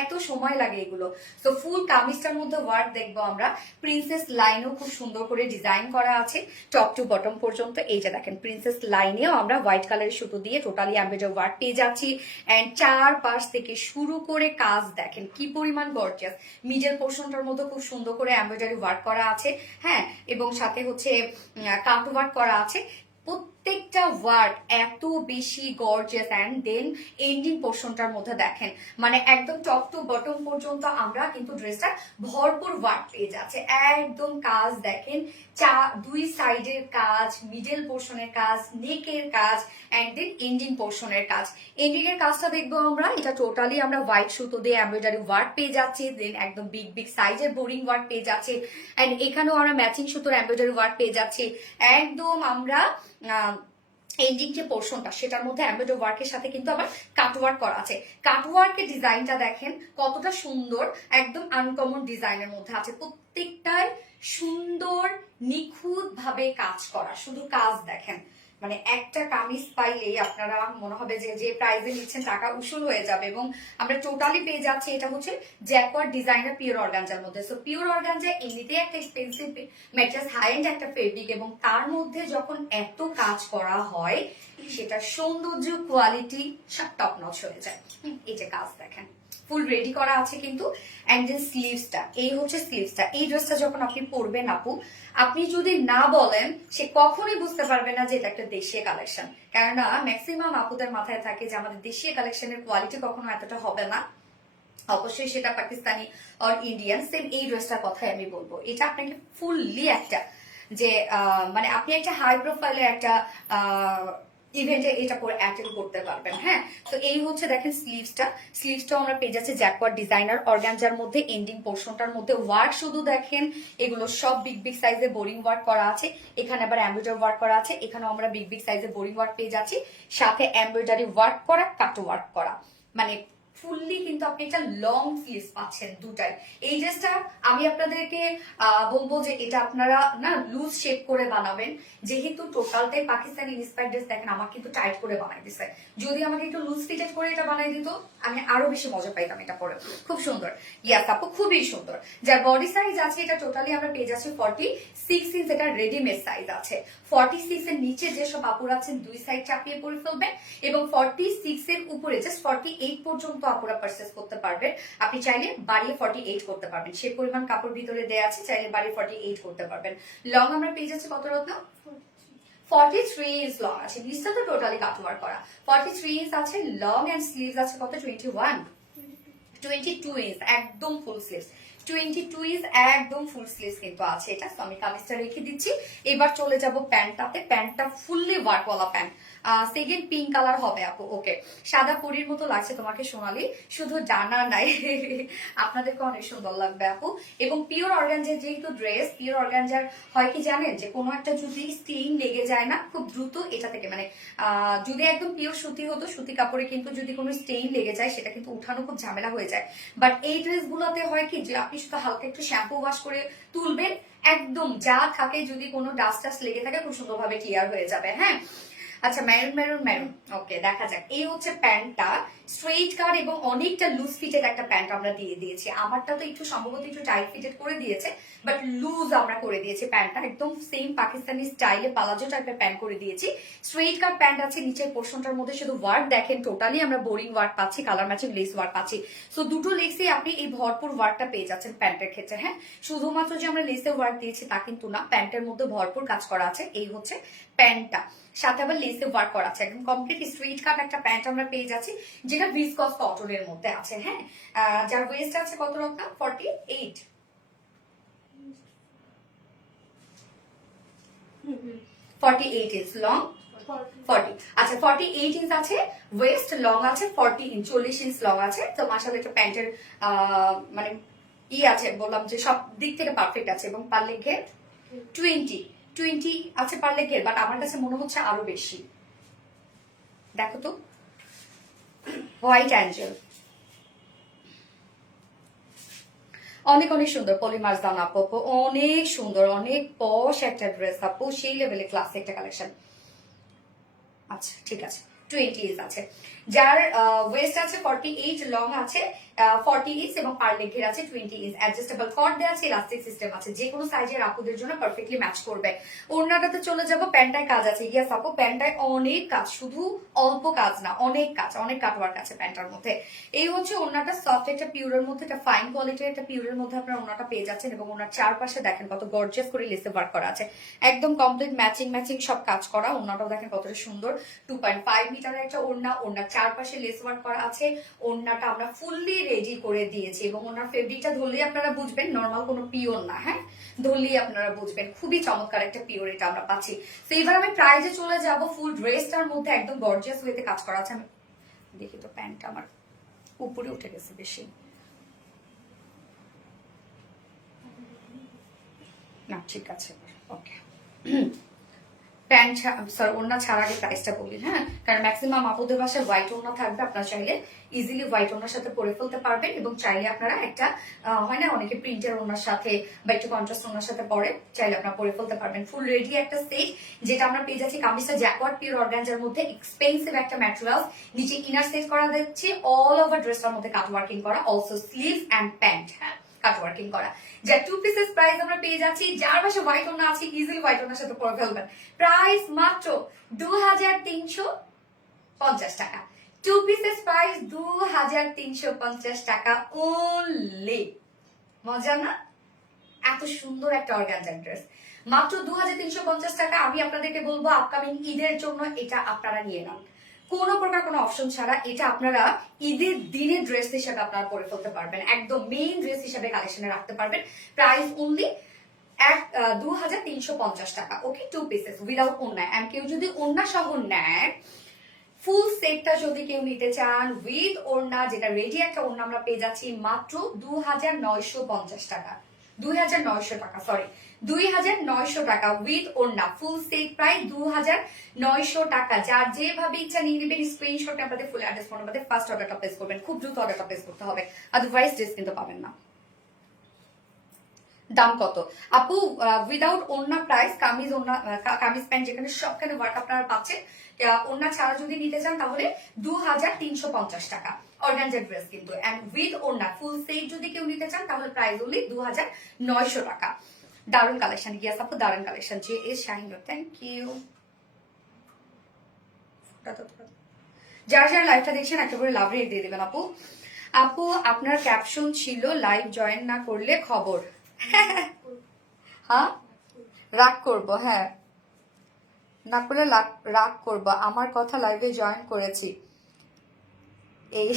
এত সময় লাগে এগুলো। তো ফুল কামিজটার মধ্যে ওয়ার্ক দেখবো আমরা। প্রিন্সেস লাইনও খুব সুন্দর করে ডিজাইন করা আছে টপ টু বটম পর্যন্ত। এই যে দেখেন প্রিন্সেস লাইনেও আমরা হোয়াইট কালারের সুতো দিয়ে টোটালি এমব্রয়ডারি ওয়ার্ক পেয়ে যাচ্ছি। এন্ড চারপাশ থেকে শুরু করে কাজ দেখেন কি পরিমাণ গর্জিয়াস। মিডল পোর্শনটার মধ্যে খুব সুন্দর করে এমব্রয়ডারি ওয়ার্ক করা আছে। হ্যাঁ, এবং সাথে হচ্ছে কাট ওয়ার্ক করা আছে। প্রত্যেকটা ওয়ার্ড এত বেশি গর্জিয়াস। অ্যান্ড দেন এন্ডিং পোর্শনটার মধ্যে দেখেন মানে একদম টপ টু বটম পর্যন্ত আমরা কিন্তু ড্রেসটা ভরপুর ওয়ার্ক পেয়ে যাচ্ছে। একদম কাজ দেখেন, দুই সাইডের কাজ, মিডল পোর্শনের কাজ, নেকের কাজ, অ্যান্ড দেন এন্ডিং পোর্শনের কাজ। এন্ডিং এর কাজটা দেখবো আমরা, এটা টোটালি আমরা হোয়াইট সুতো দিয়ে এমব্রয়ডারি ওয়ার্ক পেয়ে যাচ্ছি। দেন একদম বিগ বিগ সাইজের বোরিং ওয়ার্ক পেয়ে যাচ্ছে। অ্যান্ড এখানেও আমরা ম্যাচিং সুতোর এমব্রয়ডারি ওয়ার্ক পেয়ে যাচ্ছি। একদম আমরা এন্ডিং যে পোর্শনটা সেটার মধ্যে এমব্রয়ডারি ওয়ার্কের সাথে কিন্তু আবার কাট ওয়ার্ক করা আছে। কাট ওয়ার্কের ডিজাইনটা দেখেন কতটা সুন্দর, একদম আনকমন ডিজাইনের মধ্যে আছে। প্রত্যেকটাই সুন্দর নিখুঁত ভাবে কাজ করা। শুধু কাজ দেখেন, মানে একটা কামিজ পাইলেই আপনারা মনে হবে যে যে প্রাইসে নিচ্ছেন টাকা উসুল হয়ে যাবে। এবং আমরা টোটালি পেয়ে যাচ্ছি এটা হচ্ছে জ্যাকওয়ার্ড ডিজাইনার পিওর অর্গানজার মধ্যে। সো পিওর অর্গানজা এমনিতেই একটা এক্সপেন্সিভ ম্যাটেরিয়াল, হাই এন্ড একটা ফেব্রিক, এবং তার মধ্যে যখন এত কাজ করা হয় সেটা সৌন্দর্য কোয়ালিটি সব টপ নচ হয়ে যায়। এই যে কাজ দেখেন ফুল রেডি করা আছে কিন্তু। এন্ড দেন স্লিভসটা, এই হচ্ছে স্লিভসটা। এই ড্রেসটা যখন আপনি পরবেন আপু, আপনি যদি না বলেন সে কখনোই বুঝতে পারবে না যে এটা একটা দেশীয় কালেকশন। কেননা ম্যাক্সিমাম আপুদের মাথায় থাকে যে আমাদের দেশীয় কালেকশনের কোয়ালিটি কখনো এতটা হবে না, অবশ্যই সেটা পাকিস্তানি আর ইন্ডিয়ান। সেম এই ড্রেসটার কথাই আমি বলবো। এটা আপনাকে ফুললি একটা যে মানে আপনি একটা হাই প্রোফাইলের একটা ইভেন্টে এটা করে অ্যাটেন্ড করতে পারবেন। হ্যাঁ, তো এই হচ্ছে দেখেন স্লিভসটাও আমরা পেয়ে যাচ্ছি জ্যাকওয়ার্ড ডিজাইনার অর্গানজার মধ্যে। এন্ডিং পোর্শনটার মধ্যে ওয়ার্ক শুধু দেখেন, এগুলো সব বিগ বিগ সাইজে বোরিং ওয়ার্ক করা আছে। এখানে আবার এমব্রয়ডারি ওয়ার্ক করা আছে। এখানেও আমরা বিগ বিগ সাইজে বোরিং ওয়ার্ক পেয়ে যাচ্ছি, সাথে এমব্রয়ডারি ওয়ার্ক করা, কাট ওয়ার্ক করা। মানে ফুললি কিন্তু আপনি একটা লং স্লিভস পাচ্ছেন দুটাই। এই ড্রেসটা আমি আপনাদেরকে বলবো যে এটা আপনারা না লুজ শেপ করে বানাবেন, যেহেতু টোটালটাই পাকিস্তানি ইন্সপায়ার্ড ড্রেস। দেখেন আমার কিন্তু টাইট করে বানাই দিছে, যদি আমাকে একটু লুজ ফিটেড করে এটা বানাই দিত আমি আরো বেশি মজা পাইতাম এটা পরে। খুব সুন্দর, ইয়াস আপু খুবই সুন্দর। যার বডি সাইজ আছে এটা টোটালি আমরা পেয়ে যাচ্ছি 46 ইঞ্চ, এটা রেডিমেড সাইজ আছে। 46 এর নিচে যেসব আপুরা আছেন দুই সাইড চাপিয়ে পরে ফেলবেন, এবং 46 এর উপরে জাস্ট 48 পর্যন্ত আপুরা পারচেস করতে পারবেন। আপনি চাইলে বাড়িয়ে 48 করতে পারবেন, সে পরিমাণ কাপড় ভিতরে দেয়া আছে, চাইলে বাড়িয়ে 48 করতে পারবেন। লং আমরা পেয়ে যাচ্ছি কত রত্ন, 43 ইঞ্চ লং আছে। নিচটা তো টোটালি কাটওয়ার্ক করা। 43 ইঞ্চ আছে লং, এন্ড স্লিভস আছে কত 22 ইঞ্চ, একদম ফুল স্লিভস। 22 ইঞ্চ একদম ফুল স্লিভস কিন্তু আছে এটা। তো আমি কামিজটা রেখে দিচ্ছি। এবার চলে যাব প্যান্টটাতে। প্যান্টটা ফুললি ওয়ার্কওয়ালা প্যান্ট, সেকেন্ড পিঙ্ক কালার হবে আপু। ওকে, সাদা পরীর মতো লাগছে তোমাকে সোনালি, শুধু ডানা নাই। আপনাদেরকে অনেক সুন্দর লাগবে আপু। এবং পিওর অর্গানজার যেহেতু ড্রেস, পিওর অর্গানজার হয় কি জানেন যে কোনো একটা যদি স্টেইন লেগে যায় না খুব দ্রুত এটা থেকে, মানে যদি একদম পিওর সুতি হতো, সুতি কাপড়ে কিন্তু যদি কোনো স্টেইন লেগে যায় সেটা কিন্তু উঠানো খুব ঝামেলা হয়ে যায়। বাট এই ড্রেস গুলোতে হয় কি যে আপনি শুধু হালকা একটু শ্যাম্পু ওয়াশ করে তুলবেন, একদম যা থাকে যদি কোনো ডাস্ট টাস্ট লেগে থাকে খুব সুন্দরভাবে ক্লিয়ার হয়ে যাবে। হ্যাঁ, আচ্ছা মেরুন। ওকে, দেখা যাক। এই হচ্ছে প্যান্টটা, স্ট্রেইট কাট এবং অনেকটা লুজ ফিটেড একটা প্যান্ট আমরা দিয়ে দিয়েছি। আমারটা তো একটু সম্ভবত একটু টাইট ফিটেড করে দিয়েছে, বাট লুজ আমরা করে দিয়েছি প্যান্টটা। একদম সেম পাকিস্তানি স্টাইলে পালাজো টাইপের প্যান্ট করে দিয়েছি। স্ট্রেইট কাট প্যান্ট আছে, নিচের পোর্শনটার মধ্যে শুধু ওয়ার্ক দেখেন, টোটালি আমরা বোরিং ওয়ার্ক পাচ্ছি, কালার ম্যাচিং লেস ওয়ার্ক পাচ্ছি। সো দুটো লেসে আপনি এই ভরপুর ওয়ার্কটা পেয়ে যাচ্ছেন প্যান্টের ক্ষেত্রে। হ্যাঁ, শুধুমাত্র যে আমরা লেসে ওয়ার্ক দিয়েছি তা কিন্তু না, প্যান্টের মধ্যে ভরপুর কাজ করা আছে। এই হচ্ছে প্যান্টটা, সাথে আবার লেসে ওয়ার্ক করা আছে। একদম কমপ্লিট স্ট্রেইট কাট একটা প্যান্ট আমরা পেয়ে যাচ্ছি, যেটা ভিসকস কটনের মধ্যে আছে। হ্যাঁ, যার ওয়েস্ট আছে কত রকম 48 ইঞ্চ লং, 40 আচ্ছা 48 ইঞ্চ আছে ওয়েস্ট, লং আছে 40 ইঞ্চ, 40 ইঞ্চ লং আছে। তো মাশাআল্লাহ একটা প্যান্টের মানে আছে, বললাম যে সব দিক থেকে পারফেক্ট আছে। এবং পারলে ঘের 20 আছে পারলে ঘের, বাট আমার কাছে মনে হচ্ছে আরো বেশি। দেখো তো, হোয়াইট অ্যাঞ্জেল, অনেক অনেক সুন্দর পলিমার্স দাম আপু, অনেক সুন্দর, অনেক পশ একটা ড্রেস আপু, সেই লেভেলে ক্লাসে একটা কালেকশন। আচ্ছা ঠিক আছে, 20 আছে, যার ওয়েস্ট আছে 48, লং আছে 40 এবং পার লেগের আছে 20, অ্যাডজাস্টেবল কট দেওয়া আছে, ইলাস্টিক সিস্টেম আছে, যে কোনো সাইজের আপুদের জন্য পারফেক্টলি ম্যাচ করবে। ওড়নাটাতে চলে যাব, প্যান্টায় কাজ আছে, ইয়াস আপু প্যান্টায় অনেক কাজ, শুধু অল্প কাজ না, অনেক কাজ, অনেক কাটওয়ার্ক আছে প্যান্টার মধ্যে। এই হচ্ছে ওড়নাটা, সফট একটা পিওরের মধ্যে, একটা ফাইন কোয়ালিটির একটা পিওরের মধ্যে আপনারা ওড়নাটা পেয়ে যাচ্ছেন, এবং ওনার চারপাশে দেখেন কত গর্জিয়াস করে লেসে ওয়ার্ক করা আছে, একদম কমপ্লিট ম্যাচিং ম্যাচিং সব কাজ করা। ওড়নাটাও দেখেন কতটা সুন্দর, 2.5 মিটারের একটা ওড়না, ওড়নার চারপাশে লেস ওয়ার্ক করা আছে। ওড়নাটা আমরা ফুললি রেডি করে দিয়েছি, এবং ওনার ফেব্রিকটা ধরলেই আপনারা বুঝবেন নর্মাল কোনো পিওর না, হ্যাঁ ধরলেই আপনারা বুঝবেন খুবই চমৎকার একটা পিওর এটা আমরা পাচ্ছি। তো এবার আমি প্রাইজে চলে যাব, ফুল ড্রেসটার মধ্যে একদম গর্জিয়াস ওয়েতে কাজ করা আছে। আমি দেখি তো, প্যান্টটা আমার উপরে উঠে গেছে বেশি, না ঠিক আছে, ওকে। প্যান্ট সরি ওড়না ছাড়া আগে প্রাইসটা বলি, হ্যাঁ, কারণ ম্যাক্সিমাম আপুদের বাসায় হোয়াইট ওড়না থাকবে, আপনারা চাইলে ইজিলি হোয়াইট ওড়নার সাথে পরে ফেলতে পারবেন, এবং চাইলে আপনারা একটা হয় না অনেকে প্রিন্টের ওড়নার সাথে বা একটু কন্ট্রাস্ট ওড়নার সাথে পরে চাইলে আপনারা পরে ফেলতে পারবেন। ফুল রেডি একটা সেট, যেটা আমরা পেয়ে যাচ্ছি কামিজটা জ্যাকওয়ার্ড পিওর অর্গানজার মধ্যে, এক্সপেন্সিভ একটা ম্যাটেরিয়াল, নিচে ইনার সেট করা দিচ্ছি, অল ওভার ড্রেসটার মধ্যে কাট ওয়ার্কিং করা, অলসো স্লিভ অ্যান্ড প্যান্ট, হ্যাঁ কাট ওয়ার্কিং করা, যা 2 পিসেস প্রাইস আমরা পেয়ে যাচ্ছি। যার পাশে হোয়াইট ওড়না আছে ইজিলি হোয়াইট ওড়নার সাথে পরে ফেলবেন। প্রাইস মাত্র 2350 টাকা, 2 পিসেস প্রাইস 2350 টাকা ওনলি। মজা না? এত সুন্দর একটা অর্গানজার ড্রেস মাত্র 2350 টাকা। আমি আপনাদেরকে বলবো আপকামিং ঈদের জন্য এটা আপনারা নিয়ে নেন, কোনো প্রকার কোনো অপশন ছাড়া। এটা আপনারা ঈদের দিনে ড্রেস হিসেবে আপনারা পরে ফেলতে পারবেন, একদম মেইন ড্রেস হিসেবে কালেকশনে রাখতে পারবেন। প্রাইস অনলি 2350 টাকা, ওকে, 2 পিসেস উইদাউট ওড়না। এন্ড কেউ যদি ওড়না সহ নেয়, ফুল সেটটা যদি কেউ নিতে চান উইথ ওড়না, যেটা রেডি একটা ওড়না আমরা পেয়ে যাচ্ছি মাত্র 2950 টাকা, 2900 টাকা, সরি 2900 টাকা উইথ ওড়না, ফুল সেট প্রাইস 2900 টাকা। যার যেভাবে ইচ্ছা নিয়ে নেবেন, স্ক্রিনশট আপনাদের ফুল অ্যাড্রেস ফোন নাম্বারে ফার্স্ট অর্ডারটা প্লেস করবেন, খুব দ্রুত অর্ডারটা প্লেস করতে হবে, আদারওয়াইজ ড্রেস কিন্তু পাবেন না। দাম কত আপু? উইদাউট ওড়না প্রাইস, কামিজ ওড়না কামিজ প্যান্ট যেখানে সবখানে ওয়ার্ক আপনারা পাচ্ছেন, ওড়না ছাড়া যদি নিতে চান তাহলে 2350 টাকা অর্গানজার ড্রেস কিন্তু, এন্ড উইথ ওড়না ফুল সেট যদি কেউ নিতে চান তাহলে প্রাইস অনলি 2900 টাকা। দারুন কালেকশন, ইয়াস আপু দারুন collection, J S Shahin, thank you. যারা যারা লাইভটা দেখছেন একটা করে লাভ রেট দিয়ে দেবেন আপু। আপু আপনার ক্যাপশন ছিল লাইভ জয়েন না করলে খবর, হ্যাঁ রাগ করবো, হ্যাঁ না করলে রাগ করবো, আমার কথা লাইভে জয়েন করেছি এই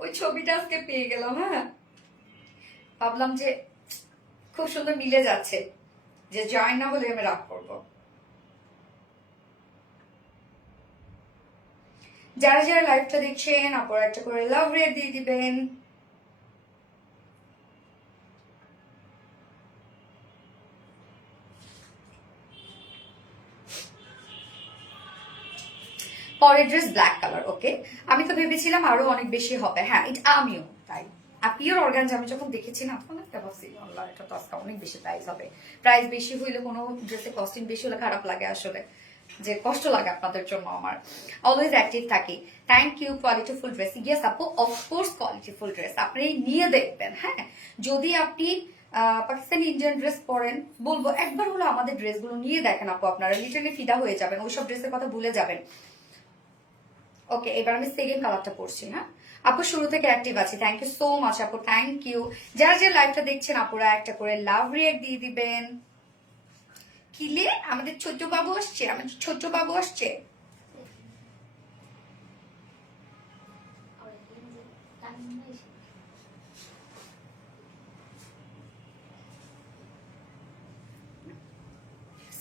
ওই ছবিটা আজকে পেয়ে গেলাম, হ্যাঁ ভাবলাম যে খুব সুন্দর মিলে যাচ্ছে, যে জয়েন না হলে আমি রাগ করবো। যারা যারা লাইভটা দেখছেন আপনারা একটা করে লাভ রেট দিয়ে দিবেন। পরের ড্রেস ব্ল্যাক কালার, ওকে। আমি তো ভেবেছিলাম আরো অনেক বেশি হবে, হ্যাঁ এটা আমিও তাই। আর পিওর অর্গানজা আমি যখন দেখেছি না তখন একটা ভাবছি আল্লাহ এটা তো আজকে অনেক বেশি প্রাইস হবে। প্রাইস বেশি হইলে কোনো ড্রেসে কস্টিং বেশি হলে খারাপ লাগে আসলে, যে কষ্ট লাগে আপনাদের জন্য। আমার অলওয়েজ অ্যাক্টিভ থাকি। Thank you. Qualityful dress, yes আপু অফকোর্স কোয়ালিটিফুল ড্রেস আপনি নিয়ে দেখবেন, হ্যাঁ যদি আপনি পাকিস্তানি ইন্ডিয়ান ড্রেস পরেন বলবো একবার হলো আমাদের ড্রেসগুলো নিয়ে দেখেন আপু, আপনারা লিটারলি ফিদা হয়ে যাবেন, ওইসব ড্রেসের কথা ভুলে যাবেন। ওকে এবার আমি সেকেন্ড কালারটা পরছি, হ্যাঁ আপু শুরু থেকে অ্যাক্টিভ আছি, থ্যাংক ইউ সো মাচ আপু, থ্যাংক ইউ। যারা যে লাইভটা দেখছেন আপুরা একটা করে লাভ রিয়েক্ট দিয়ে দিবেন। কিলে আমাদের ছোট বাবু আসছে, আমাদের ছোট বাবু আসছে।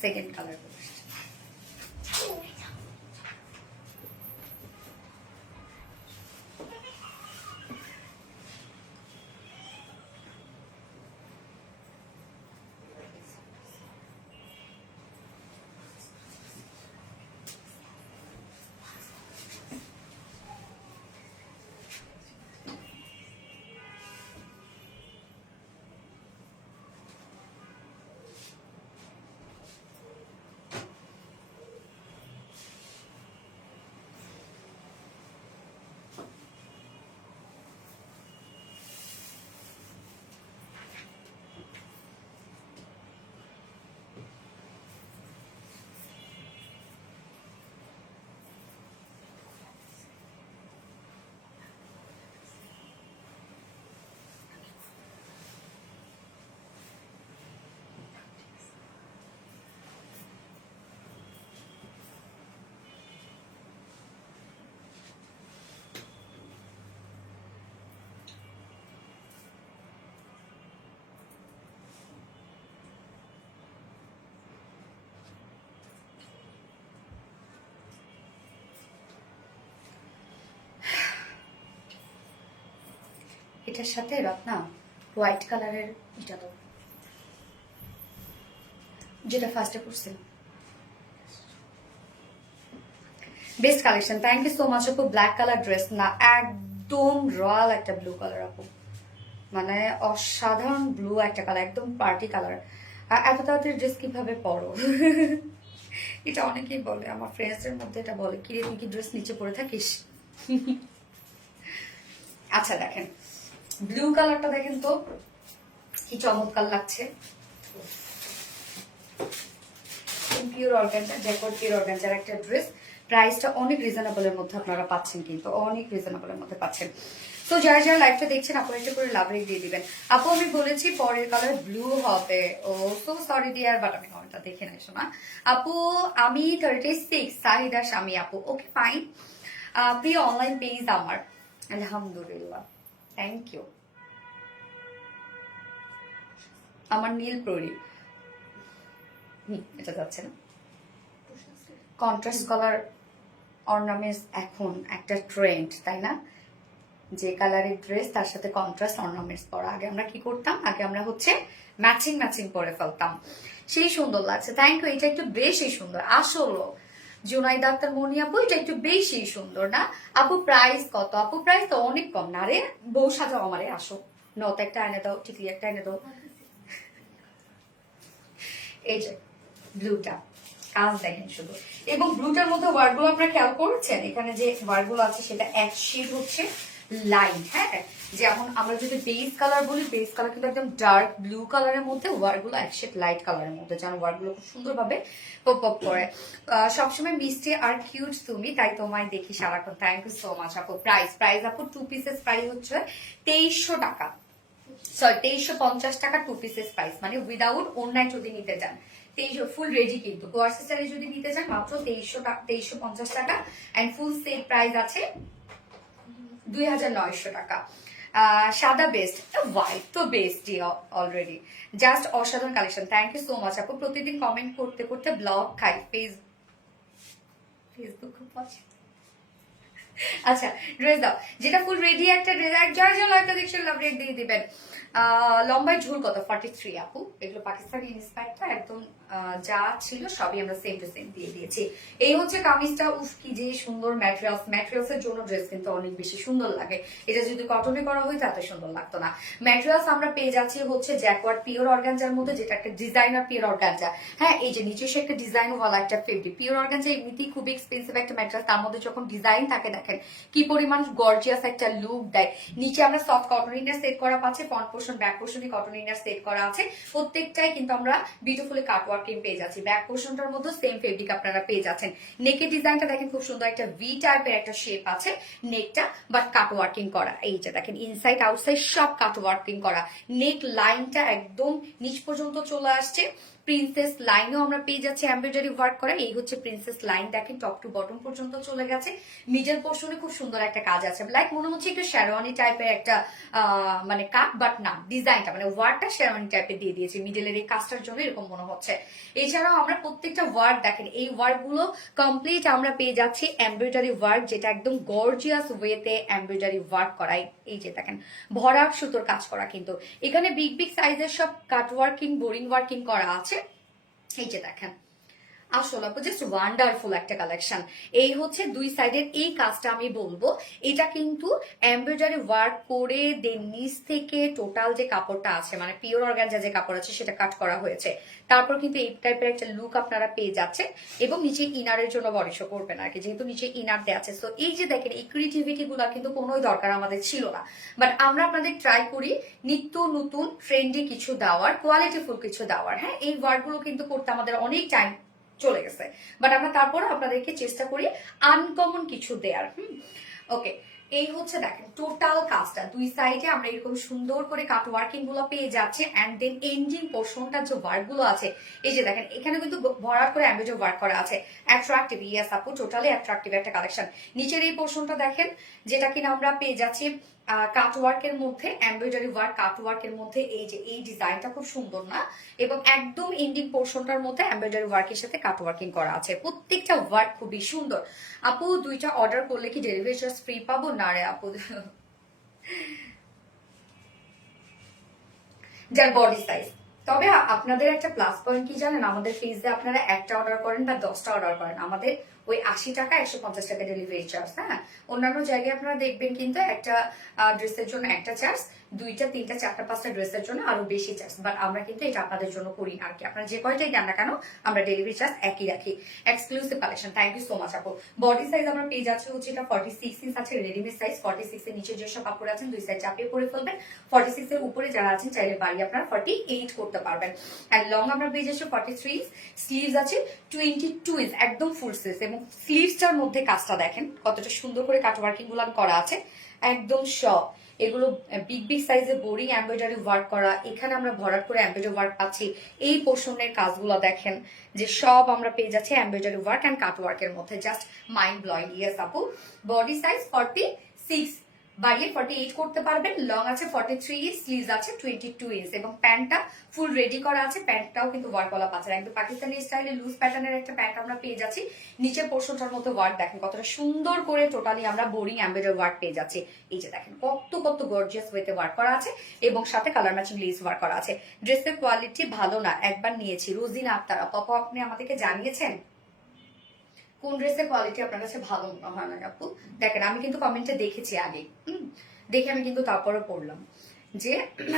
সেকেন্ড কালার এটার সাথে রত্না হোয়াইট কালারের এটা দাও, যেটা ফার্স্টে পড়ছিল। Best collection, thank you so much আপু। ব্ল্যাক কালার ড্রেস না, একদম রয়্যাল একটা ব্লু কালার আপু, মানে অসাধারণ ব্লু একটা কালার, একদম পার্টি কালার। এত তাড়াতাড়ি ড্রেস কিভাবে পরো? এটা অনেকেই বলে, আমার ফ্রেন্ডসদের মধ্যে এটা বলে, কিরে তুই কি ড্রেস নিচে পরে থাকিস? আচ্ছা দেখেন ব্লু কালারটা দেখেন তো কি চমৎকার লাগছে। Pure organza, jacquard pure organza একটা ড্রেস, প্রাইসটা অনেক রিজনেবলের মধ্যে আপনারা পাচ্ছেন, কিন্তু অনেক রিজনেবলের মধ্যে পাচ্ছেন। তো যারা যারা লাইভটা দেখছেন আপু একটা করে লাভ রেট দিয়ে দিবেন। আপু আমি বলেছি পরের কালার ব্লু হবে, ও সো সরি ডিয়ার, বাট আমি কমেন্টটা দেখে নাই শোনা। আপু আমি 36 সাহিদা স্বামী আপু, ওকে ফাইন। প্রিয় অনলাইন পেজ আমার, আলহামদুলিল্লাহ, থ্যাংক ইউ। আমার নীল প্রদীপ, এটা যাচ্ছে না। কন্ট্রাস্ট কালার অর্নামেন্টস এখন একটা ট্রেন্ড, তাই না? যে কালারের ড্রেস তার সাথে কন্ট্রাস্ট অর্নামেন্টস পরা। আগে আমরা কি করতাম, আগে আমরা হচ্ছে ম্যাচিং ম্যাচিং পরে ফেলতাম, সেই সুন্দর লাগছে। থ্যাংক ইউ, এটা একটু বেশি সুন্দর আসলে। জুনাইদ আক্তার মনি আপু, এটা একটু বেশি সুন্দর না আপু? প্রাইস কত আপু? প্রাইস তো অনেক কম না রে, বউ সাজাও আমারে, আসো নত একটা এনে দাও, টিকলি একটা এনে দাও। এই যে ব্লুটা কাজ দেখেন শুধু, এবং ব্লুটার মধ্যে ওয়ার্ডগুলো আপনারা খেয়াল করেছেন, এখানে যে ওয়ার্ডগুলো আছে সেটা এক শেড হচ্ছে লাইট। হ্যাঁ, যেমন আমরা যদি বেস কালার বলি, বেস কালার কিন্তু একদম ডার্ক ব্লু কালারের মধ্যে, ওয়ার্ডগুলো এক শেড লাইট কালারের মধ্যে, যেন ওয়ার্ডগুলো খুব সুন্দরভাবে পপ আপ করে। সবসময় মিষ্টি আর কিউট তুমি, তাই তোমায় দেখি সারাক্ষণ। থ্যাংক ইউ সো মাচ আপু। প্রাইস আপু 2 পিসেস প্রাইস হচ্ছে 2300 টাকা, সরি 2350 টাকা 2 পিসেস প্রাইস, মানে উইদাউট অনলাইন যদি নিতে চান। ফুল রেডি কিন্তু কোয়ার্সেসারে যদি নিতে চান মাত্র 2350 টাকা, এন্ড ফুল সেট প্রাইস আছে 2900 টাকা। সাদা বেস্ট, হোয়াইট তো বেস্টই অলরেডি, জাস্ট অসাধারণ collection. Thank you so much আপু। প্রতিদিন কমেন্ট করতে করতে ব্লগ খাই, ফেসবুক খুব পছন্দ। আচ্ছা ড্রেস দাও, যেটা ফুল রেডি একটা ড্রেস, যার যার লাইভটা দেখছেন লাভ রেট দিয়ে দিবেন। লম্বায় ঝুল কত? 43 আপু। এগুলো পাকিস্তানি ইন্সপায়ারটা, একদম যা ছিল সবই আমরা সেম টু সেম দিয়ে দিয়েছি। এই হচ্ছে কামিজটা, উফ কি যে সুন্দর ম্যাটেরিয়ালস এর জন্য ড্রেস কিন্তু অনেক বেশি সুন্দর লাগে। এটা যদি কটনে করা হয় তাতে সুন্দর লাগতো না। ম্যাটেরিয়ালস আমরা পেয়ে যাচ্ছি হচ্ছে জ্যাকওয়ার্ড পিওর অর্গানজার মধ্যে, যেটা একটা ডিজাইনার পিওর অর্গানজা। হ্যাঁ, এই যে নিচে একটা ডিজাইন ওয়ালা একটা ফেব্রিক। পিওর অর্গানজা এমনিতেই খুব এক্সপেন্সিভ একটা ম্যাটেরিয়াল, তার মধ্যে যখন ডিজাইন থাকে দেখেন কি পরিমাণ গর্জিয়াস একটা লুক দেয়। নিচে আমরা সফট কটন ইনার সেট করা পাচ্ছি, ফ্রন্ট পোর্শন ব্যাক পোর্শনে কটন ইনার সেট করা আছে, প্রত্যেকটাই কিন্তু আমরা বিউটিফুলি কাটওয়ার্কিং পেয়ে যাচ্ছি। ব্যাক পোর্শনটার মধ্যে সেম ফেব্রিক আপনারা পেয়ে যাচ্ছেন। নেকের ডিজাইনটা দেখেন খুব সুন্দর একটা ভি টাইপের একটা শেপ আছে নেকটা, বাট কাটওয়ার্কিং করা। এই যে দেখেন ইনসাইড আউটসাইড সব কাটওয়ার্কিং করা, নেক লাইনটা একদম নিচ পর্যন্ত চলে আসছে। প্রিন্সেস লাইনও আমরা পেয়ে যাচ্ছি এমব্রয়ডারি ওয়ার্ক করা। এই হচ্ছে প্রিন্সেস লাইন, দেখেন টপ টু বটম পর্যন্ত চলে গেছে। মিডল পোর্শনে খুব সুন্দর একটা কাজ আছে, লাইক মনে হচ্ছে একটু শেরওয়ানি টাইপের একটা মানে কাট, বাট না, ডিজাইনটা মানে ওয়ার্কটা শেরওয়ানি টাইপের দিয়ে দিয়েছে মিডলের এই কাজটার জন্য এরকম মনে হচ্ছে। এছাড়াও আমরা প্রত্যেকটা ওয়ার্ক দেখেন, এই ওয়ার্ক গুলো কমপ্লিট আমরা পেয়ে যাচ্ছি এমব্রয়ডারি ওয়ার্ক, যেটা একদম গর্জিয়াস ওয়েতে এমব্রয়ডারি ওয়ার্ক করাই। এই যে দেখেন ভরাট সুতোর কাজ করা, কিন্তু এখানে বিগ বিগ সাইজের সব কাট ওয়ার্কিং বোরিং ওয়ার্কিং করা আছে। এই যে দেখেন আসলে জাস্ট ওয়ান্ডারফুল একটা কালেকশন। এই হচ্ছে দুই সাইডের এই কাজটা আমি বলবো, এটা কিন্তু এমব্রয়ডারি ওয়ার্ক করে দেন নিচ থেকে টোটাল যে কাপড়টা আছে মানে পিওর অর্গানজা যে কাপড় আছে সেটা কাট করা হয়েছে। তারপর কিন্তু এই টাইপের একটা লুক আপনারা পেয়ে যাচ্ছেন, এবং নিচে ইনারের জন্য বড়িশো করবেন আর কি, যেহেতু নিচে ইনার দেওয়া আছে। তো এই যে দেখেন এই ক্রিয়েটিভিটি গুলা কিন্তু কোনোই দরকার আমাদের ছিল না, বাট আমরা আপনাদের ট্রাই করি নিত্য নতুন ট্রেন্ডি কিছু দেওয়ার, কোয়ালিটিফুল কিছু দেওয়ার। হ্যাঁ, এই ওয়ার্ক গুলো কিন্তু করতে আমাদের অনেক টাইম চলে গেছে, বাট আমরা তারপরে আপনাদেরকে চেষ্টা করি আনকমন কিছু দেয়ার। ওকে, এই হচ্ছে দেখেন টোটাল কাজটা, দুই সাইডে আমরা এরকম সুন্দর করে কাট ওয়ার্কিং গুলো পেয়ে যাচ্ছে, এন্ড দেন এন্ডিং পোর্শনটার যে ওয়ার্ক গুলো আছে এই যে দেখেন এখানে কিন্তু ভরাট করে এমব্রয়ডারি ওয়ার্ক করা আছে। অ্যাট্রাকটিভ, ইয়েস আপু টোটালি অ্যাট্রাকটিভ একটা কালেকশন। নিচের এই পোর্শনটা দেখেন যেটা কিনা আমরা পেয়ে যাচ্ছি কাট ওয়ার্কের মধ্যে এমব্রয়ডারি ওয়ার্ক, কাট ওয়ার্কের মধ্যে এই যে এই ডিজাইনটা খুব সুন্দর না, এবং একদম এন্ডিং পোর্শনটার মধ্যে এমব্রয়ডারি ওয়ার্কের সাথে কাট ওয়ার্কিং করা আছে। প্রত্যেকটা ওয়ার্ক খুবই সুন্দর। আপু দুইটা অর্ডার করলে কি ডেলিভারি চার্জ ফ্রি পাবো? না রে আপু, যার বডি সাইজ। তবে আপনাদের একটা প্লাস পয়েন্ট কি জানেন, আমাদের পেজে আপনারা একটা অর্ডার করেন বা 10টা অর্ডার করেন, আমাদের ওই 80 টাকা 150 টাকা ডেলিভারি চার্জ। হ্যাঁ, অন্যান্য জায়গায় আপনারা দেখবেন কিন্তু একটা ড্রেসের জন্য একটা চার্জ, 2টা 3টা 4টা 5টা ড্রেসের জন্য আরো বেশি চার্জ। বাট আমরা কিন্তু এটা আপনাদের জন্য করি না আর কি। আপনারা যে কয়টাই দেন না কেন আমরা ডেলিভারি চার্জ একই রাখি। Exclusive collection, thank you so much আপু। বডি সাইজ আমরা পেয়ে যাচ্ছে হচ্ছে এটা 46 ইঞ্চ আছে, রেডিমেড সাইজ। 46 এর নিচে যেসব কাপড় আছেন 2 সাইড চাপিয়ে পরে ফেলবেন। 46 এর উপরে যারা আছেন চাইলে বাড়ি আপনারা 48 করতে পারবেন। এন্ড লং আমরা পেয়ে যাচ্ছি 43 ইঞ্চ, স্লিভস আছে 22 ইঞ্চ, একদম ফুল স্লিভ। এবং স্লিভসটার মধ্যে কাজটা দেখেন কতটা সুন্দর করে কাট ওয়ার্কিং গুলো করা আছে, একদম সব এগুলো বিগ বিগ সাইজে বোরিং এমব্রয়ডারি ওয়ার্ক করা। এখানে আমরা ভরাট করে এমব্রয়ডারি ওয়ার্ক পাচ্ছি। এই পোর্শনের কাজগুলো দেখেন যে সব আমরা পেয়ে যাচ্ছি এমব্রয়ডারি ওয়ার্ক এন্ড কাট ওয়ার্কের মধ্যে, জাস্ট মাইন্ড ব্লোয়িং। ইয়েস আপু, বডি সাইজ 46 বাড়িয়ে 48 করতে পারবেন। লং আছে 43 ইঞ্চ, স্লিভস আছে 22 ইঞ্চ এবং প্যান্টটা ফুল রেডি করা আছে। প্যান্টটাও কিন্তু ওয়ার্কওয়ালা পাচ্ছেন, একদম পাকিস্তানি স্টাইলে লুজ প্যাটার্নের একটা প্যান্ট আমরা পেয়ে যাচ্ছি। নিচের পোর্শনটার মধ্যে ওয়ার্ক দেখেন কতটা সুন্দর করে টোটালি আমরা বোরিং এমব্রয়ডারি ওয়ার্ক পেয়ে যাচ্ছি। এই যে দেখেন কত কত গর্জিয়াস ওয়েতে ওয়ার্ক করা আছে এবং সাথে কালার ম্যাচিং লেস ওয়ার্ক করা আছে। ড্রেসের কোয়ালিটি ভালো না, একবার নিয়েছি। রোজিনা আক্তার আপু আপনি আমাদেরকে জানিয়েছেন কোন ড্রেসের কোয়ালিটি আপনার কাছে ভালো মনে হয় না আপু। দেখেন আমি কিন্তু কমেন্টে দেখেছি আগে, দেখে আমি কিন্তু তারপরে পড়লাম যে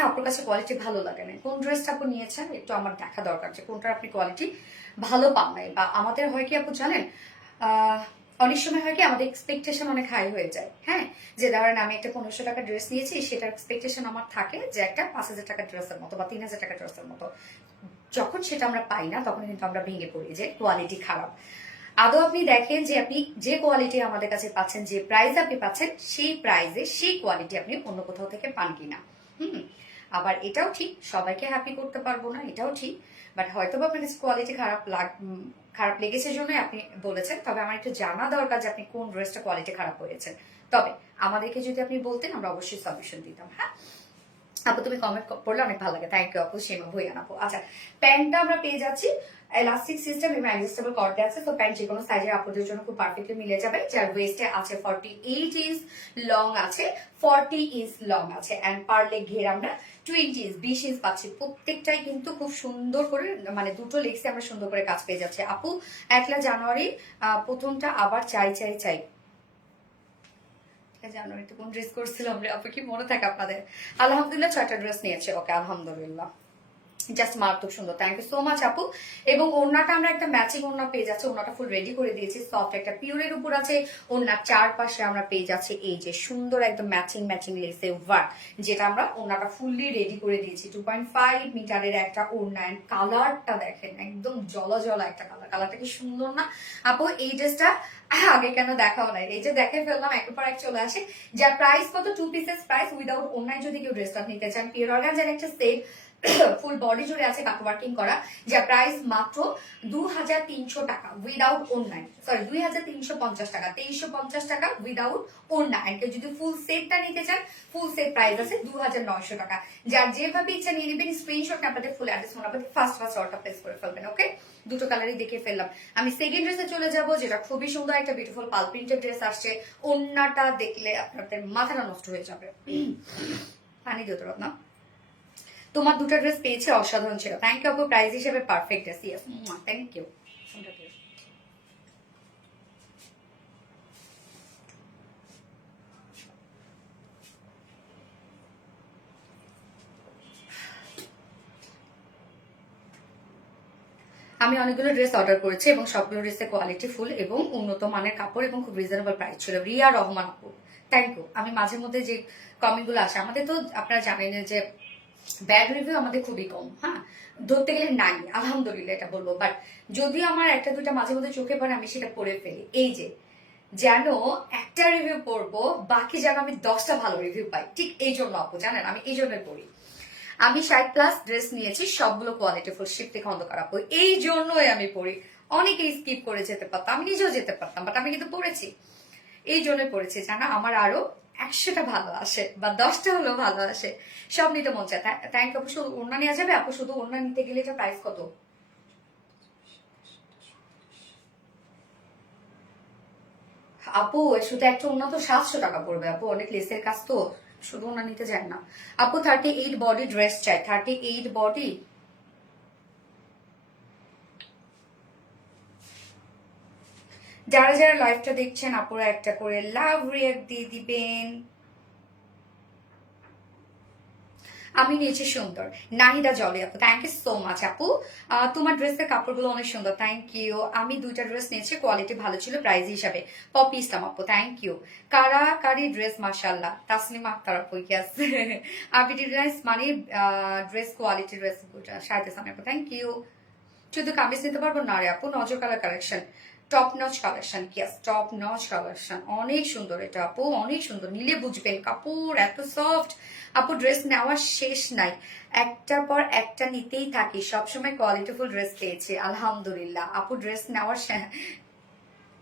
আপনার কাছে কোয়ালিটি ভালো লাগে না। কোন ড্রেসটা আপনি নিয়েছেন একটু আমার দেখা দরকার, যে কোনটার আপনি কোয়ালিটি ভালো পান নাই। বা আমাদের হয় কি আপু জানেন, অনেক সময় হয় কি আমাদের এক্সপেকটেশন অনেক হাই হয়ে যায়। হ্যাঁ, যে ধরেন আমি একটা 1500 টাকা ড্রেস নিয়েছি, সেটার এক্সপেকটেশন আমার থাকে যে একটা 5000 টাকা ড্রেসের মতো বা 3000 টাকা ড্রেসের মতো। যখন সেটা আমরা পাই না তখন কিন্তু আমরা ভেঙে পড়ি যে কোয়ালিটি খারাপ। আদৌ আপনি দেখেন যে আপনি যে কোয়ালিটি আমাদের কাছে পাচ্ছেন, যে প্রাইস আপনি পাচ্ছেন, সেই প্রাইসে সেই কোয়ালিটি আপনি অন্য কোথাও থেকে পান কিনা। আবার এটাও ঠিক সবাইকে হ্যাপি করতে পারবো না, এটাও ঠিক। বাট হয়তো বা আপনার কাছে কোয়ালিটি খারাপ লেগেছে জন্যই আপনি বলেছেন। তবে আমার একটু জানা দরকার যে আপনি কোন ড্রেসটা কোয়ালিটি খারাপ হয়েছে। তবে আমাদেরকে যদি আপনি বলতেন আমরা অবশ্যই সলিউশন দিতাম। হ্যাঁ আপু, তুমি কমেন্ট করলে অনেক ভালো লাগে, থ্যাংক ইউ আপু। সীমা ভুইয়ান আপু। আচ্ছা, প্যান্টটা আমরা পেয়ে যাচ্ছি এলাস্টিক সিস্টেম এবং অ্যাডজাস্টেবল কর্ডে আছে। তো প্যান্ট যে কোনো সাইজের আপুদের জন্য খুব পারফেক্টলি মিলে যাবে। যার ওয়েস্টে আছে 48 ইঞ্চ, লং আছে 40 ইঞ্চ লং আছে, এন্ড পার লেগ ঘের আমরা 20 ইঞ্চ 20 ইঞ্চ পাচ্ছি। প্রত্যেকটাই কিন্তু খুব সুন্দর করে, মানে দুটো লেগসে আমরা সুন্দর করে কাজ পেয়ে যাচ্ছে আপু। 1 জানুয়ারি প্রথমটা আবার চাই চাই চাই। জানুয়ারিতে কোন ড্রেস করছিলাম রে আপু, কি মনে থাকে আপনাদের? আলহামদুলিল্লাহ 6টা ড্রেস নিয়েছে। ওকে, আলহামদুলিল্লাহ, জাস্ট মারাত্মক সুন্দর, থ্যাংক ইউ সো মাচ আপু। এবং ওড়নাটা আমরা একটা ম্যাচিং ওড়না পেয়ে যাচ্ছি। ওড়নাটা ফুল রেডি করে দিয়েছি, সফট একটা পিওরের উপর আছে। ওড়নার চারপাশে আমরা পেয়ে যাচ্ছি এই যে সুন্দর একদম ম্যাচিং ম্যাচিং লেসে ওয়ার্ক, যেটা আমরা ওড়নাটা ফুললি রেডি করে দিয়েছি। 2.5 মিটারের একটা ওড়না। এন্ড কালারটা দেখেন একদম জলা জলা একটা কালার। কালারটা কি সুন্দর না আপু? এই ড্রেসটা আগে কেন দেখাও নাই, এই যে দেখে ফেললাম, একের পর এক চলে আসে। যার প্রাইস কত, 2 পিসেস প্রাইস উইদাউট ওড়নায় যদি কেউ ড্রেসটা নিতে চান, পিওর অর্গানজার একটা সেট ফুল বডি জুড়ে আছে কাট ওয়ার্কিং করা, যার প্রাইস মাত্র 2300 টাকা উইদাউট ওড়নায়। সরি, 2350 টাকা, 2350 টাকা উইদাউট ওড়না। এন্ড কেউ যদি ফুল সেটটা নিতে চান, ফুল সেট প্রাইস আছে 2900 টাকা। যার যেভাবে ইচ্ছা নিয়ে নেবেন, স্ক্রিনশট আপনাদের ফুল অ্যাড্রেস মনে হবে, ফার্স্ট অর্ডার প্লেস করে ফেলবেন। ওকে, দুটো কালারই দেখে ফেললাম। আমি সেকেন্ড ড্রেসে চলে যাব, যেটা খুবই সুন্দর একটা বিউটিফুল পাল প্রিন্টেড ড্রেস আসছে। ওড়নাটা দেখলে আপনাদের মাথাটা নষ্ট হয়ে যাবে। পানি দিও তো না, তোমার দুটো ড্রেস পেয়েছে, অসাধারণ ছিল। থ্যাংক ইউ আপু, প্রাইস হিসেবে perfect dress. Yes, thank you. আমি অনেকগুলো ড্রেস অর্ডার করেছি এবং সবগুলো ড্রেসের কোয়ালিটি ফুল এবং উন্নত মানের কাপড় এবং খুব রিজনেবল প্রাইস ছিল। রিয়া রহমান আপু, থ্যাংক ইউ। আমি মাঝে মধ্যে যে কমেন্ট গুলো আসে, আমাদের তো আপনারা জানেন যে ব্যাড রিভিউ আমাদের খুবই কম। হ্যাঁ, ধরতে গেলে নাই, আলহামদুলিল্লাহ এটা বলবো। বাট যদিও আমার একটা দুটা মাঝে মধ্যে চোখে পড়ে, আমি সেটা পড়ে ফেলি। এই যে যেন একটা রিভিউ পড়বো, বাকি যেন আমি 10টা ভালো রিভিউ পাই, ঠিক এই জন্য আপু জানেন আমি এই জন্যই পড়ি। আমি 60+ ড্রেস নিয়েছি, সবগুলো কোয়ালিটি ফুল। শিফটে খন্দকার আপু, এই জন্যই আমি পড়ি। অনেকেই স্কিপ করে যেতে পারতাম, আমি নিজেও যেতে পারতাম, বাট আমি কিন্তু পড়েছি। এই জন্যই পড়েছি জানা আমার আরো 100টা ভালো আসে বা 10টা হলেও ভালো আসে। সব নিতে মন চায়। থ্যাংক আপু। শুধু ওড়না নেওয়া যাবে আপু? শুধু ওড়না নিতে গেলে এটা প্রাইস কত আপু? শুধু একটা ওড়না তো 700 টাকা পড়বে আপু, অনেক লেসের কাজ তো। শুধু ওনা নিতে যায় না আপু। 38 বডি ড্রেস চাই, 38 বডি। যারা যারা লাইভটা দেখছেন আপুরা একটা করে লাভ রিয়াক্ট দিয়ে দিবেন। আমি নিয়েছি সুন্দর নাহিদা জলি আপু, থ্যাংক ইউ সো মাচ আপু। তোমার ড্রেসের কাপড়গুলো অনেক সুন্দর, থ্যাংক ইউ। আমি 2টা ড্রেস নিয়েছি, কোয়ালিটি ভালো ছিল প্রাইস হিসাবে। পপি ইসলাম আপু, থ্যাংক ইউ। কারি ড্রেস মাশাআল্লাহ। তাসনিমা আক্তার আপু, ইয়েস। আবি ডিজাইনস মানে ড্রেস কোয়ালিটি ড্রেস শাহিদ ইসলাম আপু, থ্যাংক ইউ। শুধু কামিজ নিতে পারবো না রে আপু, নজর colour collection, top notch collection, yes top notch collection, অনেক সুন্দর এটা আপু, অনেক সুন্দর। নিলে বুঝবেন কাপড় এত সফট আপু। ড্রেস নেওয়ার শেষ নাই, একটার পর একটা নিতেই থাকি, সবসময় কোয়ালিটিফুল ড্রেস পেয়েছি আলহামদুলিল্লাহ আপু। ড্রেস নেওয়ার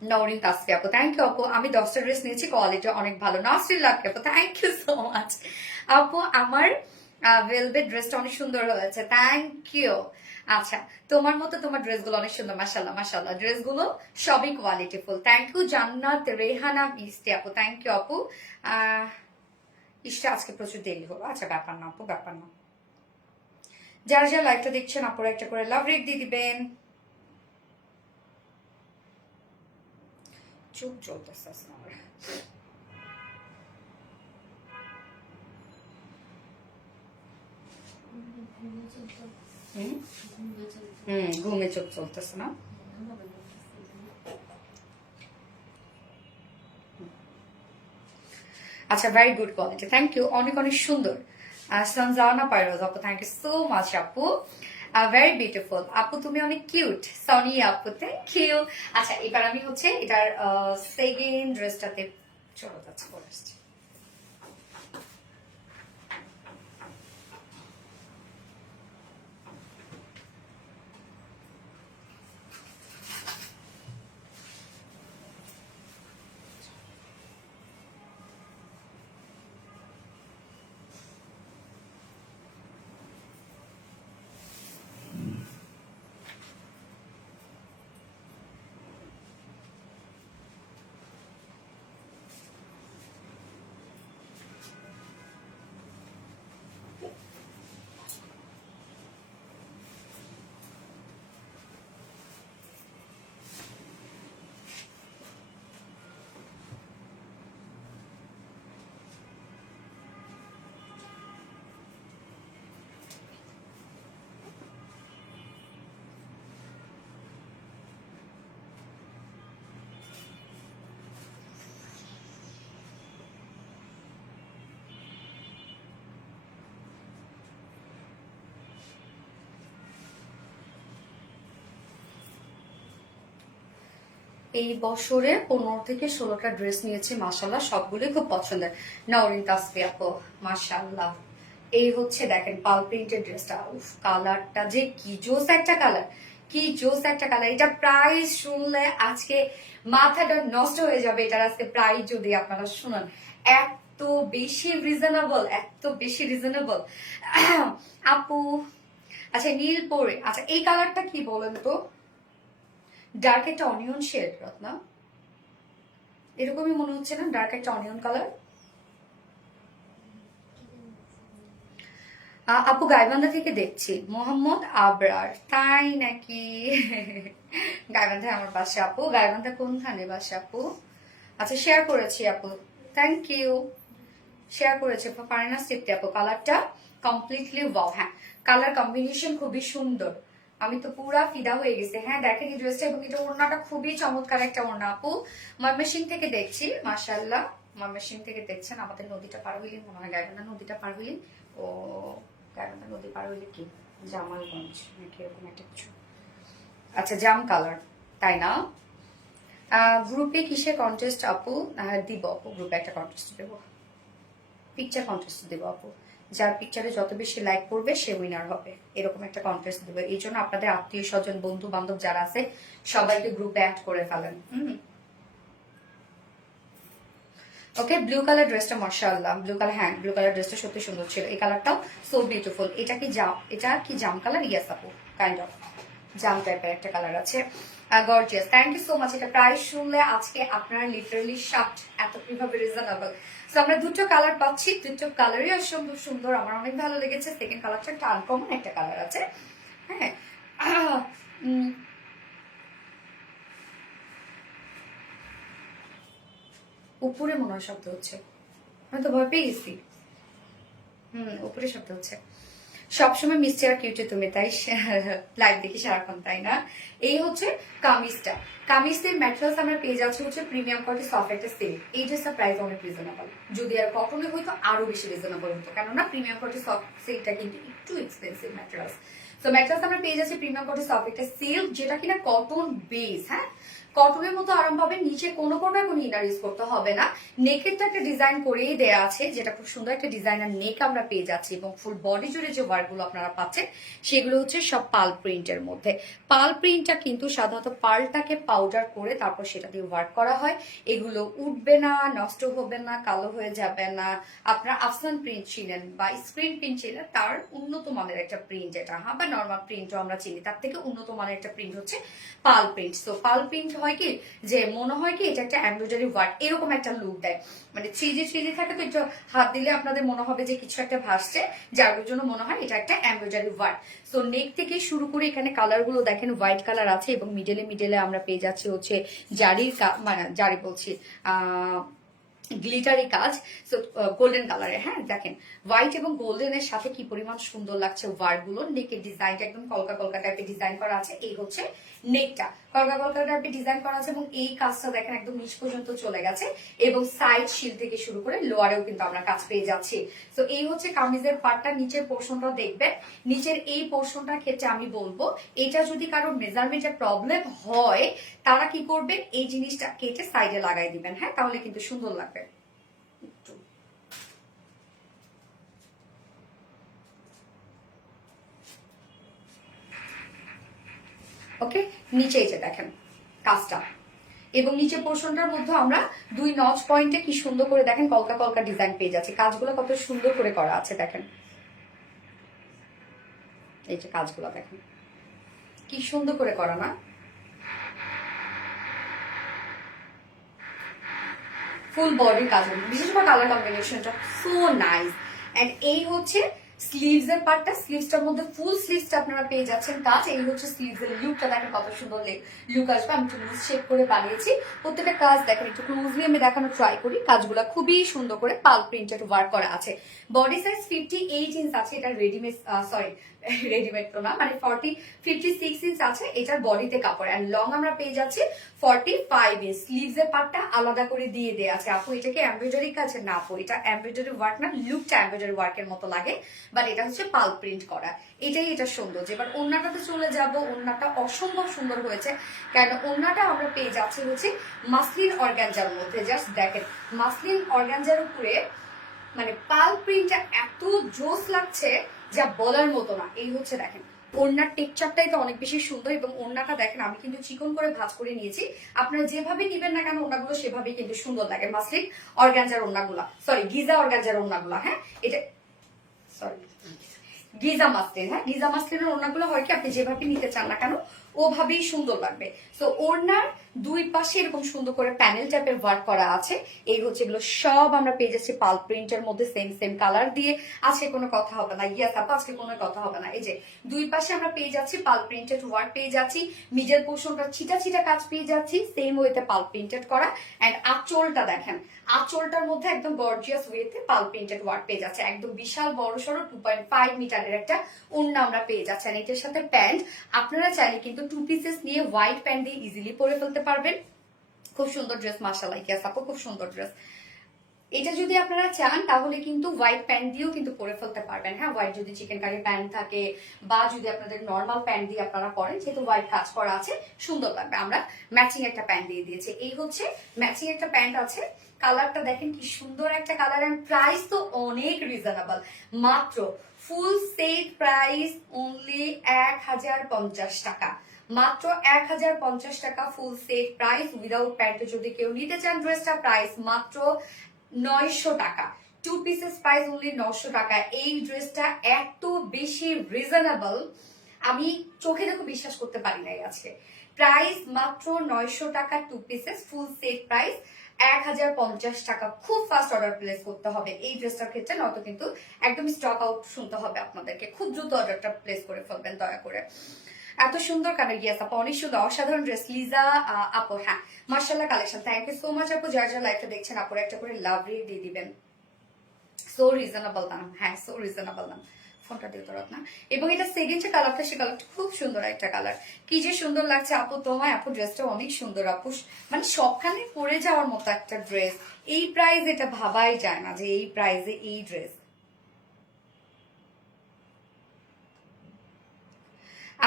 নরিন তাসফি আপু, থ্যাংক ইউ আপু। আমি 10টা ড্রেস নিয়েছি, কোয়ালিটি অনেক ভালো। নাসরিল্লাহ আপু, থ্যাংক ইউ সো মাচ আপু। আমার ভেলভেট ড্রেসটা অনেক সুন্দর হয়েছে, থ্যাংক ইউ। আচ্ছা, তোমার মতো তোমার ড্রেসগুলো অনেক সুন্দর, মাশাআল্লাহ মাশাআল্লাহ। ড্রেসগুলো সবই কোয়ালিটিফুল, থ্যাংক ইউ। জান্নাত রেহানা মিস্তি আপু, থ্যাংক ইউ আপু। ইসটা আজকে প্রচুর দেরি হলো, আচ্ছা ব্যাপার না আপু, ব্যাপার না। যারা যারা লাইভটা দেখছেন আপুরা একটা করে লাভ রেক দিয়ে দিবেন। চোখ জ্বলতেছে আমার। ঘুমে চোখ চলতেছে না। আচ্ছা, very good quality, thank you. অনেক অনেক সুন্দর। সঞ্জানা পাইরোজ আপু, থ্যাংক ইউ সো মাচ আপু। ভেরি বিউটিফুল আপু, তুমি অনেক কিউট। সনি আপু, থ্যাংক ইউ। আচ্ছা, এবার আমি হচ্ছে এটার সেকেন্ড ড্রেসটাতে চলে যাচ্ছি, পরে আসছি। এই বছরে 15 থেকে 16টা ড্রেস নিয়েছি, মাশাআল্লাহ সবগুলোই খুব পছন্দের। নওরিন তাসফি আপু, মাশাআল্লাহ। এই হচ্ছে দেখেন পাল প্রিন্টের ড্রেসটা, উফ কালারটা যে কি জোস একটা কালার, কি জোস একটা কালার। এটা প্রাইস শুনলে আজকে মাথাটা নষ্ট হয়ে যাবে। এটার আজকে প্রাইস যদি আপনারা শুনেন, এত বেশি রিজনেবল, এত বেশি রিজনেবল আপু। আচ্ছা, নীল পরে, আচ্ছা এই কালারটা কি বলেন তো? ডার্ক একটা অনিয়ন শেড রত্না, এরকমই মনে হচ্ছে না? ডার্ক একটা অনিয়ন কালার। আপু গাইবান্ধা থেকে দেখছি, মোহাম্মদ আবরার, তাই নাকি? গাইবান্ধায় আমার বাসা আপু। গাইবান্ধা কোনখানে বাসা আপু? আচ্ছা, শেয়ার করেছি আপু, থ্যাংক ইউ। শেয়ার করেছে পারিনা সিপ্তি আপু। কালারটা কমপ্লিটলি ওয়াও। হ্যাঁ, কালার কম্বিনেশন খুবই সুন্দর, আমি তো পুরা ফিদা হয়ে গেছে। হ্যাঁ দেখেন এই ড্রেসটা, এবং এটা ওড়নাটা খুবই চমৎকার একটা ওড়না আপু। ময়মনসিংহ থেকে দেখছি, মাশাআল্লাহ। ময়মনসিংহ থেকে দেখছেন, আমাদের নদীটা পার হইলে মনে হয় গাইবান্ধা নদীটা পার হইলে, ও গাইবান্ধা নদী পার হইলে কি জামালগঞ্জ নাকি এরকম একটা কিছু। আচ্ছা, জাম কালার, তাই না? গ্রুপে কিসে কন্টেস্ট আপু? দিব আপু, গ্রুপে একটা কন্টেস্ট দেবো, পিকচার কন্টেস্ট দেবো আপু। যার পিকচারে যত বেশি লাইক করবে সে উইনার হবে, এরকম একটা কন্টেস্ট দেবে। এই জন্য আপনাদের আত্মীয় স্বজন বন্ধু বান্ধব যারা আছে সবাইকে গ্রুপে অ্যাড করে ফেলেন। ওকে, ব্লু কালার ড্রেসটা মাশাআল্লাহ, ব্লু কালার, হ্যাঁ ব্লু কালার ড্রেসটা সত্যি সুন্দর ছিল। এই কালারটাও সো বিউটিফুল। এটা কি জাম কালার? ইয়েস আপু, কাইন্ড অফ জাম টাইপের একটা কালার আছে, gorgeous. Thank you so much. এটা প্রাইস শুনলে আজকে আপনারা লিটারালি শকড, এত কিভাবে রিজনেবল। সো আমরা দুটো কালার পাচ্ছি, দুটো কালারই অসম্ভব সুন্দর, আমার অনেক ভালো লেগেছে। সেকেন্ড কালারটা একটা আনকমন একটা কালার আছে, হ্যাঁ। উপরে মনে হয় শব্দ হচ্ছে, আমি তো ভয় পেয়ে গেছি। উপরে শব্দ হচ্ছে। সবসময় মিষ্টি আর কিউটে তুমি, তাই লাইভ দেখি সারাক্ষণ, তাই না? এই হচ্ছে কামিজটা। কামিজের ম্যাটেরিয়ালস আমরা পেয়ে যাচ্ছি হচ্ছে প্রিমিয়াম কোয়ালিটি সফট একটা সিল্ক। এই ড্রেসটার প্রাইস অনেক রিজনেবল, যদি আর কটনে হইতো আরো বেশি রিজনেবল হতো, কেননা প্রিমিয়াম কোয়ালিটি সফট সিল্কটা কিন্তু একটু এক্সপেন্সিভ ম্যাটেরিয়ালস। তো ম্যাটেরিয়ালস আমরা পেয়ে যাচ্ছি প্রিমিয়াম কোয়ালিটি সফট একটা সিল্ক, যেটা কিনা কটন বেস, হ্যাঁ, কটনের মতো আরাম পাবে। নিচে কোনো প্রকার কোনো ইনার ইউজ করতে হবে না। নেকেরটা একটা ডিজাইন করেই দেয়া আছে, যেটা খুব সুন্দর একটা ডিজাইনার নেক আমরা পেয়ে যাচ্ছি, এবং ফুল বডি জুড়ে যে ওয়ার্কগুলো আপনারা পাচ্ছেন সেগুলো হচ্ছে সব পাল প্রিন্টের মধ্যে। পাল প্রিন্টটা কিন্তু সাধারণত পালটাকে পাউডার করে তারপর সেটা দিয়ে ওয়ার্ক করা হয়। এগুলো উঠবে না, নষ্ট হবে না, কালো হয়ে যাবে না। আপনারা আফসান প্রিন্ট ছিলেন বা স্ক্রিন প্রিন্ট ছিলেন, তার উন্নত মানের একটা প্রিন্ট এটা, হ্যাঁ, বা নর্মাল প্রিন্টও আমরা চিনি, তার থেকে উন্নত মানের একটা প্রিন্ট হচ্ছে পাল প্রিন্ট। তো পাল প্রিন্ট হয় কি যে মনে হয় কি এটা একটা এমব্রয়ডারি ওয়ার্ক, এরকম একটা লুক দেয়, মানে থ্রিজি থ্রিজি থাকে তো একটু হাত দিলে আপনাদের মনে হবে যে কিছু একটা ভাসছে, যার জন্য মনে হয় এটা একটা এমব্রয়ডারি ওয়ার্ক। সো নেক থেকে শুরু করে এখানে কালার গুলো দেখেন, হোয়াইট কালার আছে এবং মিডলে মিডলে আমরা পেয়ে যাচ্ছি হচ্ছে জারির, মানে জারি বলছি, গ্লিটারি কাজ, সো গোল্ডেন কালারে, হ্যাঁ। দেখেন হোয়াইট এবং গোল্ডেনের সাথে কি পরিমাণ সুন্দর লাগছে ওয়ার্ক গুলো। নেকের ডিজাইনটা একদম কলকা কলকা টাইপের ডিজাইন করা আছে। এই হচ্ছে নেকটা কলকা কলকা টাইপের ডিজাইন করা আছে, এবং এই কাজটা দেখেন একদম নিচ পর্যন্ত চলে গেছে, এবং সাইড শিল থেকে শুরু করে লোয়ারেও কিন্তু আমরা কাজ পেয়ে যাচ্ছি। তো এই হচ্ছে কামিজের পার্টটা। নিচের পোর্শনটা দেখবেন, নিচের এই পোর্শনটার ক্ষেত্রে আমি বলবো এটা যদি কারো মেজারমেন্টের প্রবলেম হয় তারা কি করবে, এই জিনিসটা কেটে সাইডে লাগাই দিবেন, হ্যাঁ, তাহলে কিন্তু সুন্দর লাগবে। ওকে, নিচে এই যে দেখেন কাজটা, এবং নিচে পোর্শনটার মধ্যে আমরা দুই নচ পয়েন্টে কি সুন্দর করে দেখেন কলকা কলকা ডিজাইন পেয়ে যাচ্ছে। কাজগুলো কত সুন্দর করে করা আছে দেখেন, এই যে কাজগুলো দেখেন কি সুন্দর করে করা না। ফুল বডি কাজ, বিশেষ করে কালার কম্বিনেশনটা সো নাইস। এন্ড এই হচ্ছে স্লিভস এর পার্টটা, স্লিভসটার মধ্যে ফুল স্লিভসটা আপনারা পেয়ে যাচ্ছেন কাজ। এই হচ্ছে স্লিভস এর লুকটা, দেখেন কত সুন্দর লুক আসবে। আমি একটু লুজ শেপ করে বানিয়েছি প্রত্যেকটা কাজ, দেখেন একটু ক্লোজলি আমি দেখানোর ট্রাই করি। কাজগুলো খুবই সুন্দর করে পাল প্রিন্টেড ওয়ার্ক করা আছে। বডি সাইজ 58 ইঞ্চ আছে, এটা রেডিমেড, সরি রেডিমেড তো না, মানে 56 ইঞ্চ আছে এটার বডিতে কাপড়। এন্ড লং আমরা পেয়ে যাচ্ছি 45 ইঞ্চ। স্লিভস এর পার্টটা আলাদা করে দিয়ে দেয়া আছে। আপু এটা কি এমব্রয়ডারি কাজ? না আপু, এটা এমব্রয়ডারি ওয়ার্ক না, লুকটা এমব্রয়ডারি ওয়ার্কের মতো লাগে, বাট এটা হচ্ছে পাল প্রিন্ট করা। এটাই এটা সুন্দর। এবার ওড়নাটাতে চলে যাব, ওড়নাটা অসম্ভব সুন্দর হয়েছে, কেন ওড়নাটা আমরা পেয়ে যাচ্ছি হচ্ছে মাসলিন অর্গানজার মধ্যে। জাস্ট দেখেন মাসলিন অর্গানজার উপরে মানে পাল প্রিন্টটা এত জোস লাগছে যা বলার মতো না। এই হচ্ছে দেখেন ওড়নার টেক্সচারটাই তো অনেক বেশি সুন্দর, এবং ওড়নাটা দেখেন আমি কিন্তু চিকন করে ভাঁজ করে নিয়েছি। আপনারা যেভাবে নিবেন না কেন ওড়নাগুলো সেভাবেই কিন্তু সুন্দর লাগে। মাসলিন অর্গানজার ওড়নাগুলা, সরি গিজা অর্গানজার ওড়নাগুলা, হ্যাঁ, এটা সরি গিজা মাসলিন, হ্যাঁ, গিজা মাসলিনের ওড়নাগুলো হয় কি আপনি যেভাবে নিতে চান না কেন ওভাবেই সুন্দর লাগবে। সো ওড়নার দুই পাশে এরকম সুন্দর করে প্যানেল টাইপের ওয়ার্ক করা আছে। এই হচ্ছে এগুলো সব আমরা পেয়ে যাচ্ছি পাল প্রিন্টের মধ্যে, সেম সেম কালার দিয়ে। আজকে কোনো কথা হবে না, ইয়াস আপা আজকে কোনো কথা হবে না। এই যে দুই পাশে আমরা পেয়ে যাচ্ছি পাল প্রিন্টেড ওয়ার্ক পেয়ে যাচ্ছি, মিডল পোর্শনটা ছিটা ছিটা কাজ পেয়ে যাচ্ছি সেম ওয়েতে পাল প্রিন্টেড করা। এন্ড আঁচলটা দেখেন, আঁচলটার মধ্যে একদম গর্জিয়াস ওয়েতে পাল প্রিন্টেড ওয়ার্ক পেয়ে যাচ্ছে। একদম বিশাল বড় সড়ো 2.5 মিটারের একটা ওড়না আমরা পেয়ে যাচ্ছি। এটার সাথে প্যান্ট, আপনারা চাইলে কিন্তু 2 পিসেস নিয়ে হোয়াইট প্যান্ট দিয়ে ইজিলি পরে ফেলতে পারবেন। খুব সুন্দর ড্রেস, মাশাআল্লাহ, ইয়াস আপু খুব সুন্দর ড্রেস। এটা যদি আপনারা চান তাহলে কিন্তু হোয়াইট প্যান্ট দিয়েও কিন্তু পরে ফেলতে পারবেন, হ্যাঁ, হোয়াইট যদি চিকেন কারি প্যান্ট থাকে, বা যদি আপনাদের নর্মাল প্যান্ট দিয়ে আপনারা পরেন, যেহেতু হোয়াইট কাজ করা আছে সুন্দর লাগবে। আমরা ম্যাচিং একটা প্যান্ট দিয়ে দিয়েছি। এই হচ্ছে ম্যাচিং একটা প্যান্ট আছে। কালারটা দেখেন কি সুন্দর একটা কালার। এন্ড প্রাইস তো অনেক রিজনেবল, মাত্র ফুল সেট প্রাইস অনলি 1050 টাকা, মাত্র 1050 টাকা ফুল সেট প্রাইস। উইদাউট প্যান্টে যদি কেউ নিতে চান ড্রেসটা প্রাইস মাত্র 900 টাকা। 2 পিসেস প্রাইস অনলি 900 টাকা। এই ড্রেসটা এত বেশি রিজনেবল আমি চোখে দেখো বিশ্বাস করতে পারি নাই আজকে। প্রাইস মাত্র 900 টাকা 2 পিসেস, ফুল সেট প্রাইস 1050 টাকা। খুব ফাস্ট অর্ডার প্লেস করতে হবে এই ড্রেসটার ক্ষেত্রে, নয়তো কিন্তু একদম স্টক আউট শুনতে হবে আপনাদেরকে। খুব দ্রুত অর্ডারটা প্লেস করে ফেলবেন দয়া করে। এত সুন্দর কালার, ইয়েস আপু অনেক সুন্দর, অসাধারণ ড্রেস লিজা আপু। হ্যাঁ মার্শাল্লাহ collection, thank you so much আপু। যারা যারা লাইভটা দেখছেন আপুরা একটা করে লাভ রিড দিয়ে দিবেন। সো রিজনেবল দাম, হ্যাঁ সো রিজনেবল দাম। ফোনটা দিয়ে তোর না। এবং এটা সেকেন্ড যে কালারটা, সে কালারটা খুব সুন্দর একটা কালার। কি যে সুন্দর লাগছে আপু তোমায়। আপু ড্রেসটা অনেক সুন্দর আপু, মানে সবখানে পরে যাওয়ার মতো একটা ড্রেস। এই প্রাইস এটা ভাবাই যায় না যে এই প্রাইসে এই ড্রেস।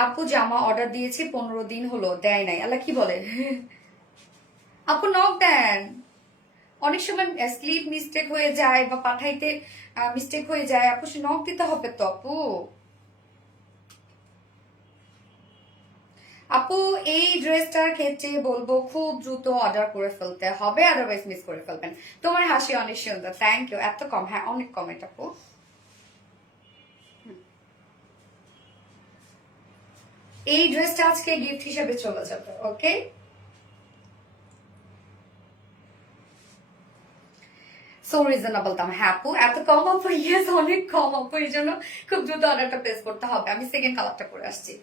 আপু জামা অর্ডার দিয়েছি 15 দিন হলো, দেয় নাই। আল্লাহ কি বলে। আপু নক দেন। অনেক সময় স্লিপ মিস্টেক হয়ে যায় বা পাঠাইতে মিস্টেক হয়ে যায় আপু, সে নক দিতে হবে তো আপু। আপু এই ড্রেসটার ক্ষেত্রে বলবো খুব দ্রুত অর্ডার করে ফেলতে হবে, আদারওয়াইজ মিস করে ফেলবেন। তোমার হাসি অনেক সুন্দর, থ্যাংক ইউ। এত কম? হ্যাঁ অনেক কম এটা আপু। এই ড্রেসটা আজকে গিফট হিসেবে চলে যাবে, ওকে। সো রিজনেবল দাম, হ্যাঁ আপু এত কম আপু, ইয়েস অনেক কম আপু, এই জন্য খুব দ্রুত অর্ডারটা প্লেস করতে হবে। আমি সেকেন্ড কালারটা পরে আসছি।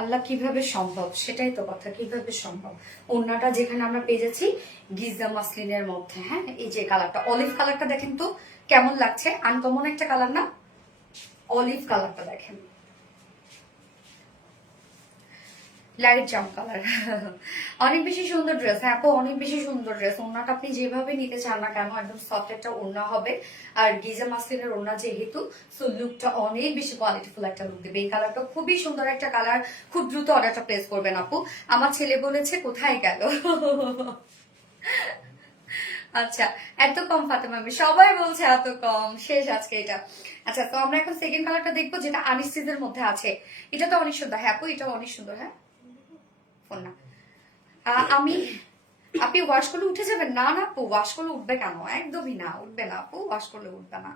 আল্লাহ কিভাবে সম্ভব, সেটাই তো কথা, কিভাবে সম্ভব। ওড়নাটা যেখানে আমরা পেয়ে যাচ্ছি গিজা মাসলিনের মধ্যে, হ্যাঁ এই যে কালারটা অলিভ কালারটা দেখেন তো কেমন লাগছে, আনকমন একটা কালার না? অলিভ কালারটা দেখেন, লাইট জাম কালার। অনেক বেশি সুন্দর ড্রেস, হ্যাঁ আপু অনেক বেশি সুন্দর ড্রেস। ওড়নাটা আপনি যেভাবে নিতে চান না কেন একদম সফট একটা ওড়না হবে। আর গিজা মাসলিনের ওড়না যেহেতু, সো লুকটা অনেক বেশি কোয়ালিটিফুল একটা লুক দেবে। এই কালারটা খুবই সুন্দর একটা কালার। খুব দ্রুত অর্ডারটা প্লেস করবেন আপু। আমার ছেলে বলেছে কোথায় গেল। আচ্ছা এত কম ফাতেমা, আমি সবাই বলছে এত কম, শেষ আজকে এটা। আচ্ছা তো আমরা এখন সেকেন্ড কালারটা দেখবো, যেটা আনিসিজের মধ্যে আছে। এটা তো অনেক সুন্দর, হ্যাঁ আপু এটাও অনেক সুন্দর। হ্যাঁ ফোন না। আমি, আপনি ওয়াশ করলে উঠে যাবেন? না না আপু ওয়াশ করলে উঠবে কেন, একদমই না, উঠবে না আপু, ওয়াশ করলে উঠবে না।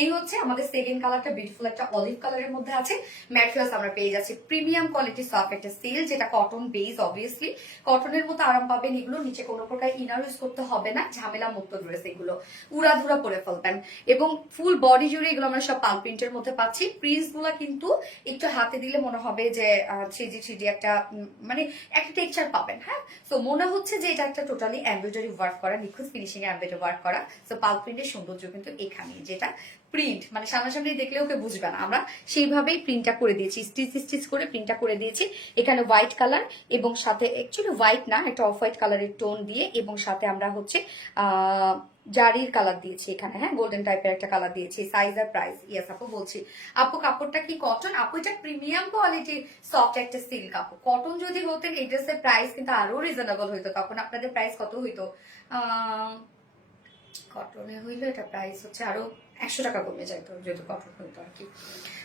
এই হচ্ছে আমাদের সেকেন্ড কালারটা, বিউটিফুল একটা অলিভ কালারের মধ্যে আছে। ম্যাটেরিয়ালস আমরা পেয়ে যাচ্ছি প্রিমিয়াম কোয়ালিটি সফট একটা সিল, যেটা কটন বেস, অবভিয়াসলি কটনের মতো আরাম পাবেন এগুলো। নিচে কোনো প্রকার ইনার ইউজ করতে হবে না, ঝামেলা মুক্ত ড্রেস এগুলো, উড়াধুরা পরে ফেলবেন। এবং ফুল বডি জুড়ে এগুলো আমরা সব পাল প্রিন্টের মধ্যে পাচ্ছি। প্রিন্টস গুলা কিন্তু একটু হাতে দিলে মনে হবে যে থ্রিজি থ্রিজি একটা মানে একটা টেক্সচার পাবেন। হ্যাঁ তো মনে হচ্ছে যে এটা একটা টোটালি এমব্রয়ডারি ওয়ার্ক করা, নিখুঁত ফিনিশিং এ এমব্রয়ডারি ওয়ার্ক করা। তো পাল প্রিন্টের সৌন্দর্য কিন্তু এখানে, যেটা প্রিন্ট মানে সামনাসামনি দেখলেও কেউ বুঝবে না, আমরা সেইভাবেই প্রিন্টটা করে দিয়েছি, স্টিচ স্টিচ করে প্রিন্টটা করে দিয়েছি। এখানে হোয়াইট কালার এবং সাথে অ্যাকচুয়ালি হোয়াইট না, একটা অফ হোয়াইট কালারের টোন দিয়ে, এবং সাথে আমরা হচ্ছে জারির কালার দিয়েছি এখানে, হ্যাঁ গোল্ডেন টাইপের একটা কালার দিয়েছি। সাইজ আর প্রাইস, ইয়েস আপু বলছি। আপু কাপড়টা কি কটন? আপু এটা প্রিমিয়াম কোয়ালিটি সফট একটা সিল্ক আপু। কটন যদি হতেন এই ড্রেসের প্রাইস কিন্তু আরো রিজনেবল হইতো, তখন আপনাদের প্রাইস কত হইতো? কটনে হইলো এটা প্রাইস হচ্ছে আরো 100 টাকা কমে যায় তো, যেহেতু কটন হইতো আর কি।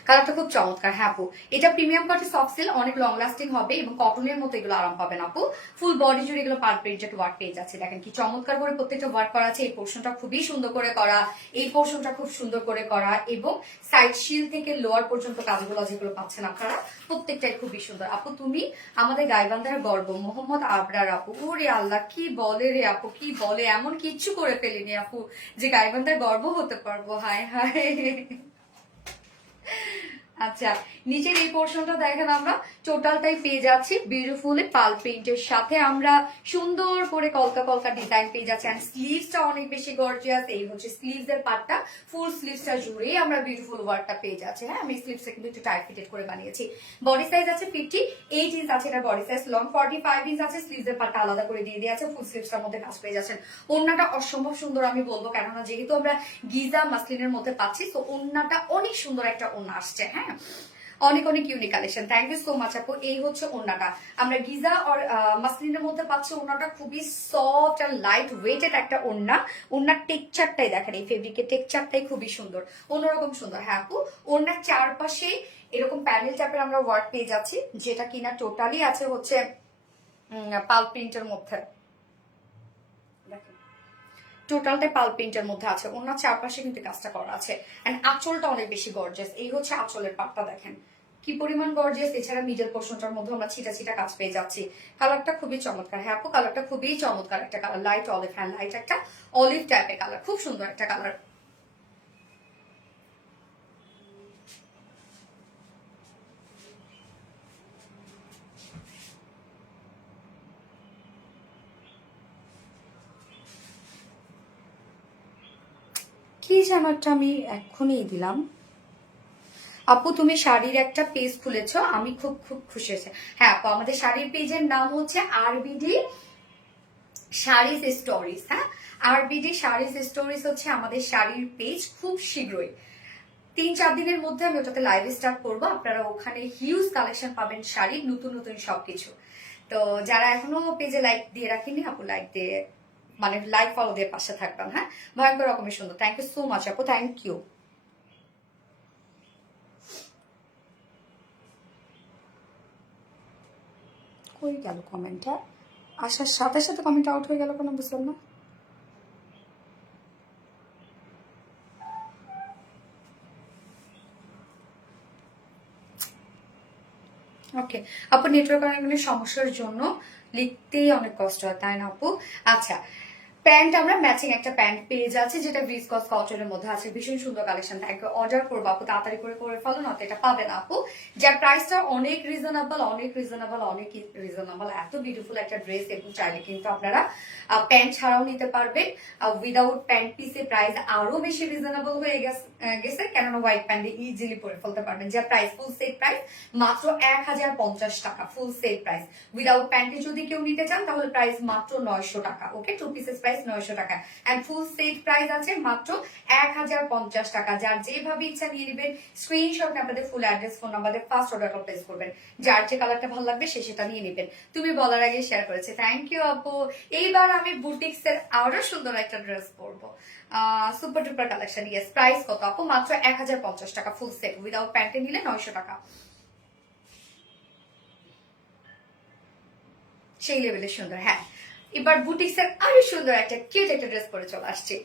কালারটা খুব চমৎকার। হ্যাঁ আপু, এটা প্রিমিয়াম কোয়ালিটি সফট সিল্ক, অনেক লং লাস্টিং হবে এবং কটনের মতো এগুলো আরাম পাবেন আপু। ফুল বডি জুড়ে এগুলো পার প্রিন্টেড ওয়ার্ক পেয়ে যাচ্ছে। দেখেন কি চমৎকার করে প্রত্যেকটা ওয়ার্ক করা আছে। এই পোর্শনটা খুবই সুন্দর করে করা, এই পোর্শনটা খুব সুন্দর করে করা, এবং সাইড শিল থেকে লোয়ার পর্যন্ত কাজগুলো যেগুলো পাচ্ছেন আপনারা প্রত্যেকটাই খুবই সুন্দর। আপু তুমি আমাদের গাইবান্ধার গর্ব, মোহাম্মদ আবরার আপু। ওরে আল্লাহ, কি বলে রে আপু, কি বলে, এমন কিচ্ছু করে ফেলিনি আপু যে গাইবান্ধার গর্ব হতে পারবো। হায় হায়। আচ্ছা, নিচের এই পোর্শনটা দেখেন আমরা টোটালটাই পেয়ে যাচ্ছি বিউটিফুল পাল প্রিন্টের সাথে। আমরা সুন্দর করে কলকা কলকা ডিজাইন পেয়ে যাচ্ছি। এন্ড স্লিভসটা অনেক বেশি গর্জিয়াস। এই হচ্ছে স্লিভস এর পার্টটা, ফুল স্লিভসটা জুড়েই আমরা বিউটিফুল ওয়ার্কটা পেয়ে যাচ্ছি। হ্যাঁ, আমি স্লিভসটা কিন্তু একটু টাইট ফিটেড করে বানিয়েছি। বডি সাইজ আছে 58 ইঞ্চ আছে, এটা বডি সাইজ। লং 45 ইঞ্চ আছে। স্লিভস এর পার্টটা আলাদা করে দিয়ে দিয়েছে। ফুল স্লিভসটার মধ্যে কাজ পেয়ে যাচ্ছেন। ওড়নাটা অসম্ভব সুন্দর আমি বলবো, কেননা যেহেতু আমরা গিজা মাসলিনের মধ্যে পাচ্ছি, তো ওড়নাটা অনেক সুন্দর একটা ওড়না আসছে। হ্যাঁ, অনেক অনেক unique collection. Thank you so much আপু। এই হচ্ছে ওড়নাটা, আমরা গিজা আর মাসলিনের মধ্যে পাচ্ছি। ওড়নাটা খুবই সফট আর লাইট ওয়েটেড একটা ওড়না। ওড়নার টেক্সচারটাই দেখেন, এই ফেব্রিকের টেক্সচারটাই খুবই সুন্দর, অন্যরকম সুন্দর। হ্যাঁ আপু, ওড়নার চারপাশে এরকম প্যানেল টাইপের আমরা ওয়ার্ক পেয়ে যাচ্ছি, যেটা কিনা টোটালি আছে হচ্ছে পাল প্রিন্টের মধ্যে। টোটালটাই পাল প্রিন্টের মধ্যে আছে। ওনার চারপাশে কিন্তু কাজটা করা আছে। এন্ড আঁচলটা অনেক বেশি গর্জিয়াস। এই হচ্ছে আঁচলের পাটটা, দেখেন কি পরিমাণ গর্জিয়াস। এছাড়া মিডল পোর্শনটার মধ্যে আমরা ছিটা ছিটা কাজ পেয়ে যাচ্ছি। কালারটা খুবই চমৎকার। হ্যাঁ আপু, কালারটা খুবই চমৎকার একটা কালার, লাইট অলিভ। হ্যাঁ, লাইট একটা অলিভ টাইপের কালার, খুব সুন্দর একটা কালার। কি জামাটা আমি এখনই দিলাম। আপু তুমি শাড়ির একটা পেজ খুলেছো, আমি খুব খুব খুশি হয়েছে। হ্যাঁ আপু, আমাদের শাড়ির পেজের নাম হচ্ছে আরবিডি শাড়িজ স্টোরিজ। হ্যাঁ, আরবিডি শাড়িজ স্টোরিজ হচ্ছে আমাদের শাড়ির পেজ। খুব শীঘ্রই 3-4 দিনের মধ্যে আমি ওটাতে লাইভ স্টার্ট করবো। আপনারা ওখানে হিউজ কালেকশন পাবেন, শাড়ির নতুন নতুন সবকিছু। তো যারা এখনো পেজে লাইক দিয়ে রাখেনি আপু, লাইক দিয়ে মানে লাইক ফলো দিয়ে পাশে থাকবেন। হ্যাঁ, ভয়ঙ্কর রকমের সুন্দর। থ্যাংক ইউ সো মাচ আপু, থ্যাংক ইউ। কই গেল কমেন্টটা? আসার সাথে সাথে কমেন্ট আউট হয়ে গেল কেন, বুঝলাম না। ওকে আপু, নেটওয়ার্ক অনেক সমস্যার জন্য লিখতেই অনেক কষ্ট হয়, তাই না আপু? আচ্ছা, প্যান্ট আমরা ম্যাচিং একটা প্যান্ট পেয়ে যাচ্ছি, যেটা ভিসকস কটনের মধ্যে আছে। ভীষণ সুন্দর কালেকশন। Thank you. অর্ডার করবো আপু, তাড়াতাড়ি করে ফেলো, না তো এটা পাবে না আপু। যার প্রাইসটা অনেক রিজনেবল, অনেক রিজনেবল, অনেক রিজনেবল। এত বিউটিফুল একটা ড্রেস, এবং চাইলে কিন্তু আপনারা প্যান্ট ছাড়াও নিতে পারবেন। উইদাউট প্যান্ট পিসের প্রাইস আরো বেশি রিজনেবল হয়ে গেছে, কেননা হোয়াইট প্যান্ট ইজিলি পরে ফেলতে পারবেন। যার প্রাইস ফুল সেট প্রাইস মাত্র 1050 টাকা। ফুল সেট প্রাইস উইদাউট প্যান্টে যদি কেউ নিতে চান তাহলে প্রাইস মাত্র 900 টাকা। ওকে, 2 পিসেস প্রাইস 900 টাকা। এন্ড ফুল সেট প্রাইস আছে মাত্র 1050 টাকা। যার যেভাবে ইচ্ছা নিয়ে নেবেন, স্ক্রিনশট আপনাদের ফুল অ্যাড্রেস, ফোন নাম্বার দিয়ে ফার্স্ট অর্ডারটা প্লেস করবেন। যার যে কালারটা ভালো লাগবে সে সেটা নিয়ে নেবেন। তুমি বলার আগে শেয়ার করেছে, থ্যাংক ইউ আপু। এইবার আমি বুটিক্স এর আরো সুন্দর একটা ড্রেস পরবো, super duper collection. Yes, price কত আপু? মাত্র 1050 টাকা ফুল সেট। উইদাউট প্যান্টে নিলে 900 টাকা। সেই লেভেলের সুন্দর। হ্যাঁ, এবার বুটিক্স এর আরো সুন্দর একটা কিউট একটা ড্রেস পরে চলে আসছে।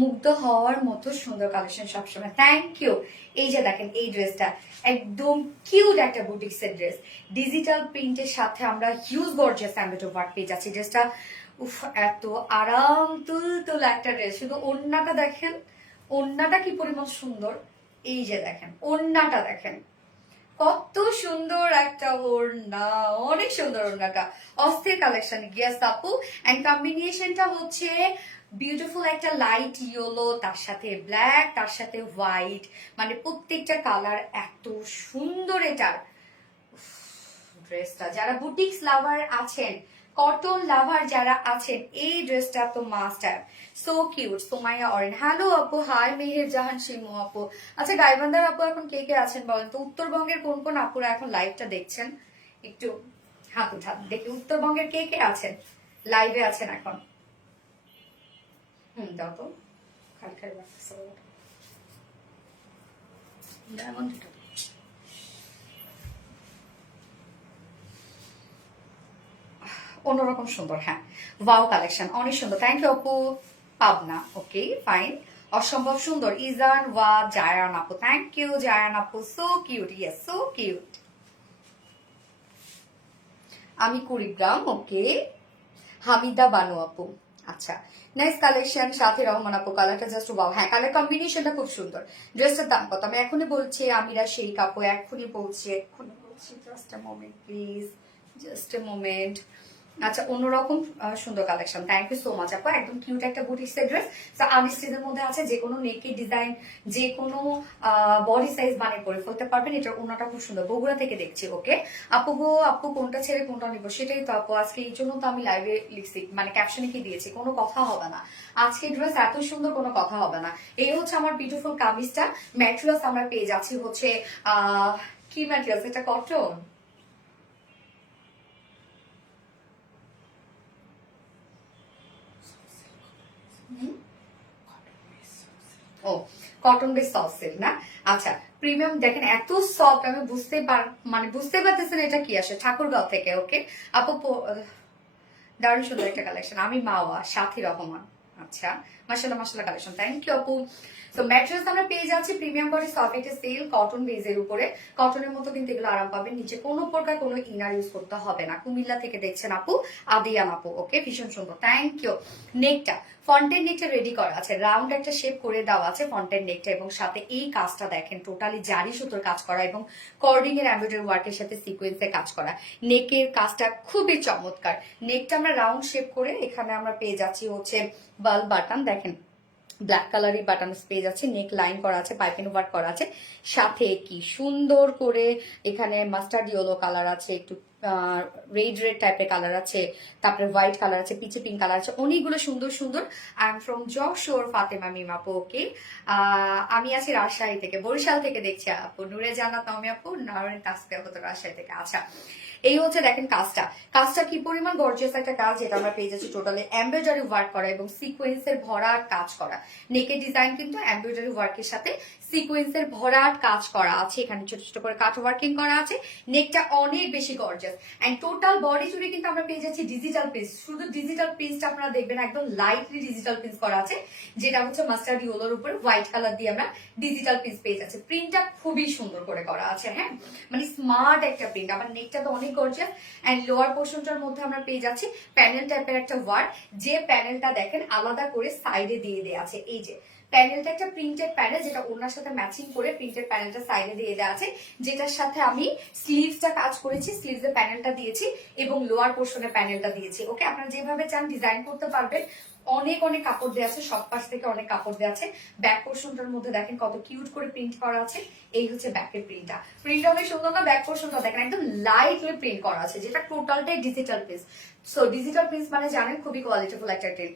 মুগ্ধ হওয়ার মতো সুন্দর কালেকশন সবসময়। Thank you. এই যে দেখেন এই ড্রেসটা একদম কিউট একটা বুটিক্সের ড্রেস, ডিজিটাল প্রিন্টের সাথে আমরা হিউজ গর্জিয়াস এমব্রয়ডারি ওয়ার্ক পেয়ে যাচ্ছি। ড্রেসটা উফ এত আরাম তুল একটা ড্রেস। শুধু ওড়নাটা দেখেন, ওড়নাটা কি পরিমাণ সুন্দর। এই যে দেখেন ওড়নাটা দেখেন কত সুন্দর একটা ওড়না, অনেক সুন্দর ওড়নাটা, অস্থির কালেকশন। গেস আপু, এন্ড কম্বিনেশনটা হচ্ছে বিউটিফুল একটা লাইট ইয়েলো, তার সাথে ব্ল্যাক, তার সাথে হোয়াইট, মানে প্রত্যেকটা কালার এত সুন্দর এটার। ড্রেসটা যারা বুটিক্স লাভার আছেন, কটন লাভার যারা আছেন, এই ড্রেসটা তো must have. So cute. Somaiya Oren, hello আপু। হাই মেহের জাহান শিমু আপু। আচ্ছা গাইবান্ধার আপু এখন কে কে আছেন বলেন তো? উত্তরবঙ্গের কোন কোন আপুরা এখন লাইভটা দেখছেন একটু হাত উঠান দেখি। উত্তরবঙ্গের কে কে আছেন লাইভে আছেন এখন? দাও তো খালি খালি লাগতেছে ডায়মন্ড। অন্যরকম সুন্দর, হ্যাঁ ওয়াও কালেকশন অনেক সুন্দর। থ্যাংক ইউ আপু। Pabna, okay fine. অসম্ভব সুন্দর। ইজান ওয়া জায়ান আপু, থ্যাংক ইউ জায়ান আপু। So cute, yes so cute. আমি কুড়িগ্রাম, ওকে। হামিদা বানু আপু, আচ্ছা নাইস কালেকশন। সাথে রহমান আপু, কালারটা জাস্ট ওয়াও। হ্যাঁ কালার কম্বিনেশনটা খুব সুন্দর। ড্রেসটার দাম কত আমি এখনই বলছি। আমিরা সেই আপু এক্ষুনি বলছি, just a moment please, just a moment. আচ্ছা অন্যরকম সুন্দর collection. Thank you so much আপু। একদম কিউট একটা বুটিক্সের ড্রেস। আনস্টিচের মধ্যে আছে, যে কোনো নেকের ডিজাইন, যে কোনো বডি সাইজ বানিয়ে পরে ফেলতে পারবেন। এটা ওনাটা খুব সুন্দর, বগুড়া থেকে দেখছি। ওকে আপু গো, আপু কোনটা ছেড়ে কোনটা নিব সেটাই তো আপু। আজকে এই জন্য তো আমি লাইভে লিখছি, মানে ক্যাপশনে কি দিয়েছি, কোনো কথা হবে না আজকে। ড্রেস এত সুন্দর, কোনো কথা হবে না। এই হচ্ছে আমার বিউটিফুল কামিজটা। ম্যাটেরিয়ালস আমরা পেয়ে যাচ্ছি হচ্ছে কি ম্যাটেরিয়ালস, এটা কটন। ও কটন বেস সফট সিল্ক না? আচ্ছা প্রিমিয়াম দেখেন এত সফট, আমি বুঝতে পারতেছেন এটা কি আসে, ঠাকুরগাঁও থেকে। ওকে আপু দারুণ সুন্দর একটা কালেকশন। আমি মাওয়া, সাথী রহমান। আচ্ছা মাশাআল্লাহ মাশাআল্লাহ কালেকশন। থ্যাংক ইউ আপু। তো ম্যাট্রেস আমরা পেয়ে যাচ্ছি প্রিমিয়াম বডি সফট একটা সিল্ক কটন বেজের উপরে। কটনের মতো কিন্তু এগুলো আরাম পাবেন। নিচে কোনো প্রকার কোনো ইনার ইউজ করতে হবে না। কুমিল্লা থেকে দেখছেন আপু, আদিয়ান আপু। ওকে ভীষণ সুন্দর, থ্যাংক ইউ। নেকটা, ফন্টের নেকটা রেডি করা আছে, রাউন্ড একটা শেপ করে দেওয়া আছে ফন্টের নেকটা, এবং সাথে এই কাজটা দেখেন টোটালি জারি সুতোর কাজ করা এবং কর্ডিং এর এমব্রয়ডারি ওয়ার্কের সাথে সিকোয়েন্সের কাজ করা। নেকের কাজটা খুবই চমৎকার। নেকটা আমরা রাউন্ড শেপ করে এখানে আমরা পেয়ে যাচ্ছি হচ্ছে বাল বাটন, দেখেন ব্ল্যাক কালারের বাটন পেয়ে যাচ্ছে। নেক লাইন করা আছে, পাইপিং ওয়ার্ক করা আছে, সাথে কি সুন্দর করে এখানে মাস্টার্ড ইয়েলো কালার আছে, একটু রেড টাইপের কালার আছে, তারপরে হোয়াইট কালার আছে, পিচে পিঙ্ক কালার আছে, অনেকগুলো সুন্দর সুন্দর। I am from Jessore, Fatema Mim আপু। ওকে আমি আছি রাজশাহী থেকে, বরিশাল থেকে দেখছি আপু। নুরে জান্নাত নাওমি আপু, নারায়ণ কাজকে আপু তো রাজশাহী থেকে। আচ্ছা এই হচ্ছে দেখেন কাজটা, কাজটা কি পরিমাণ গর্জিয়াস একটা কাজ। যেটা আমরা পেয়ে যাচ্ছি টোটালি এমব্রয়ডারি ওয়ার্ক করা এবং সিকোয়েন্সের ভরাট কাজ করা। নেকের ডিজাইন কিন্তু এমব্রয়ডারি ওয়ার্কের সাথে সিকোয়েন্সের ভরাট কাজ করা আছে। এখানে ছোট ছোট করে কাট ওয়ার্কিং করা আছে। নেকটা অনেক বেশি গর্জিয়াস এন্ড টোটাল বডি জুড়ে কিন্তু আমরা পেয়ে যাচ্ছি ডিজিটাল প্রিন্ট। শুধু ডিজিটাল প্রিন্টটা আপনারা দেখবেন একদম লাইটলি ডিজিটাল প্রিন্ট করা আছে, যেটা হচ্ছে মাস্টার্ড ইয়েলোর উপরে হোয়াইট কালার দিয়ে আমরা ডিজিটাল প্রিন্ট পেয়ে যাচ্ছি। প্রিন্টটা খুবই সুন্দর করে করা আছে, হ্যাঁ মানে স্মার্ট একটা প্রিন্ট। আমার নেকটা তো অনেক গর্জিয়াস এন্ড লোয়ার পোর্শনটার মধ্যে আমরা পেয়ে যাচ্ছি প্যানেল টাইপের একটা ওয়ার্ক, যে প্যানেলটা দেখেন আলাদা করে সাইডে দিয়ে দেওয়া আছে। এই যে প্যানেলটা একটা প্রিন্টেড প্যানেল, যেটা ওনার সাথে ম্যাচিং করে প্রিন্টেড প্যানেলটা সাইডে দিয়ে দেওয়া আছে, যেটার সাথে আমি স্লিভসটা কাজ করেছি, স্লিভসের প্যানেলটা দিয়েছি এবং লোয়ার পোর্শনের প্যানেলটা দিয়েছি। ওকে আপনারা যেভাবে চান ডিজাইন করতে পারবেন। অনেক অনেক কাপড় দেওয়া আছে, সব পাশ থেকে অনেক কাপড় দেওয়া আছে। ব্যাক পোর্শনটার মধ্যে দেখেন কত কিউট করে প্রিন্ট করা আছে। এই হচ্ছে ব্যাকের প্রিন্টটা, প্রিন্টটা অনেক সুন্দর না? ব্যাক পোর্শনটা দেখেন একদম লাইটলি প্রিন্ট করা আছে, যেটা টোটালটাই digital print. So digital print মানে জানেন খুবই কোয়ালিটিফুল একটা প্রিন্ট।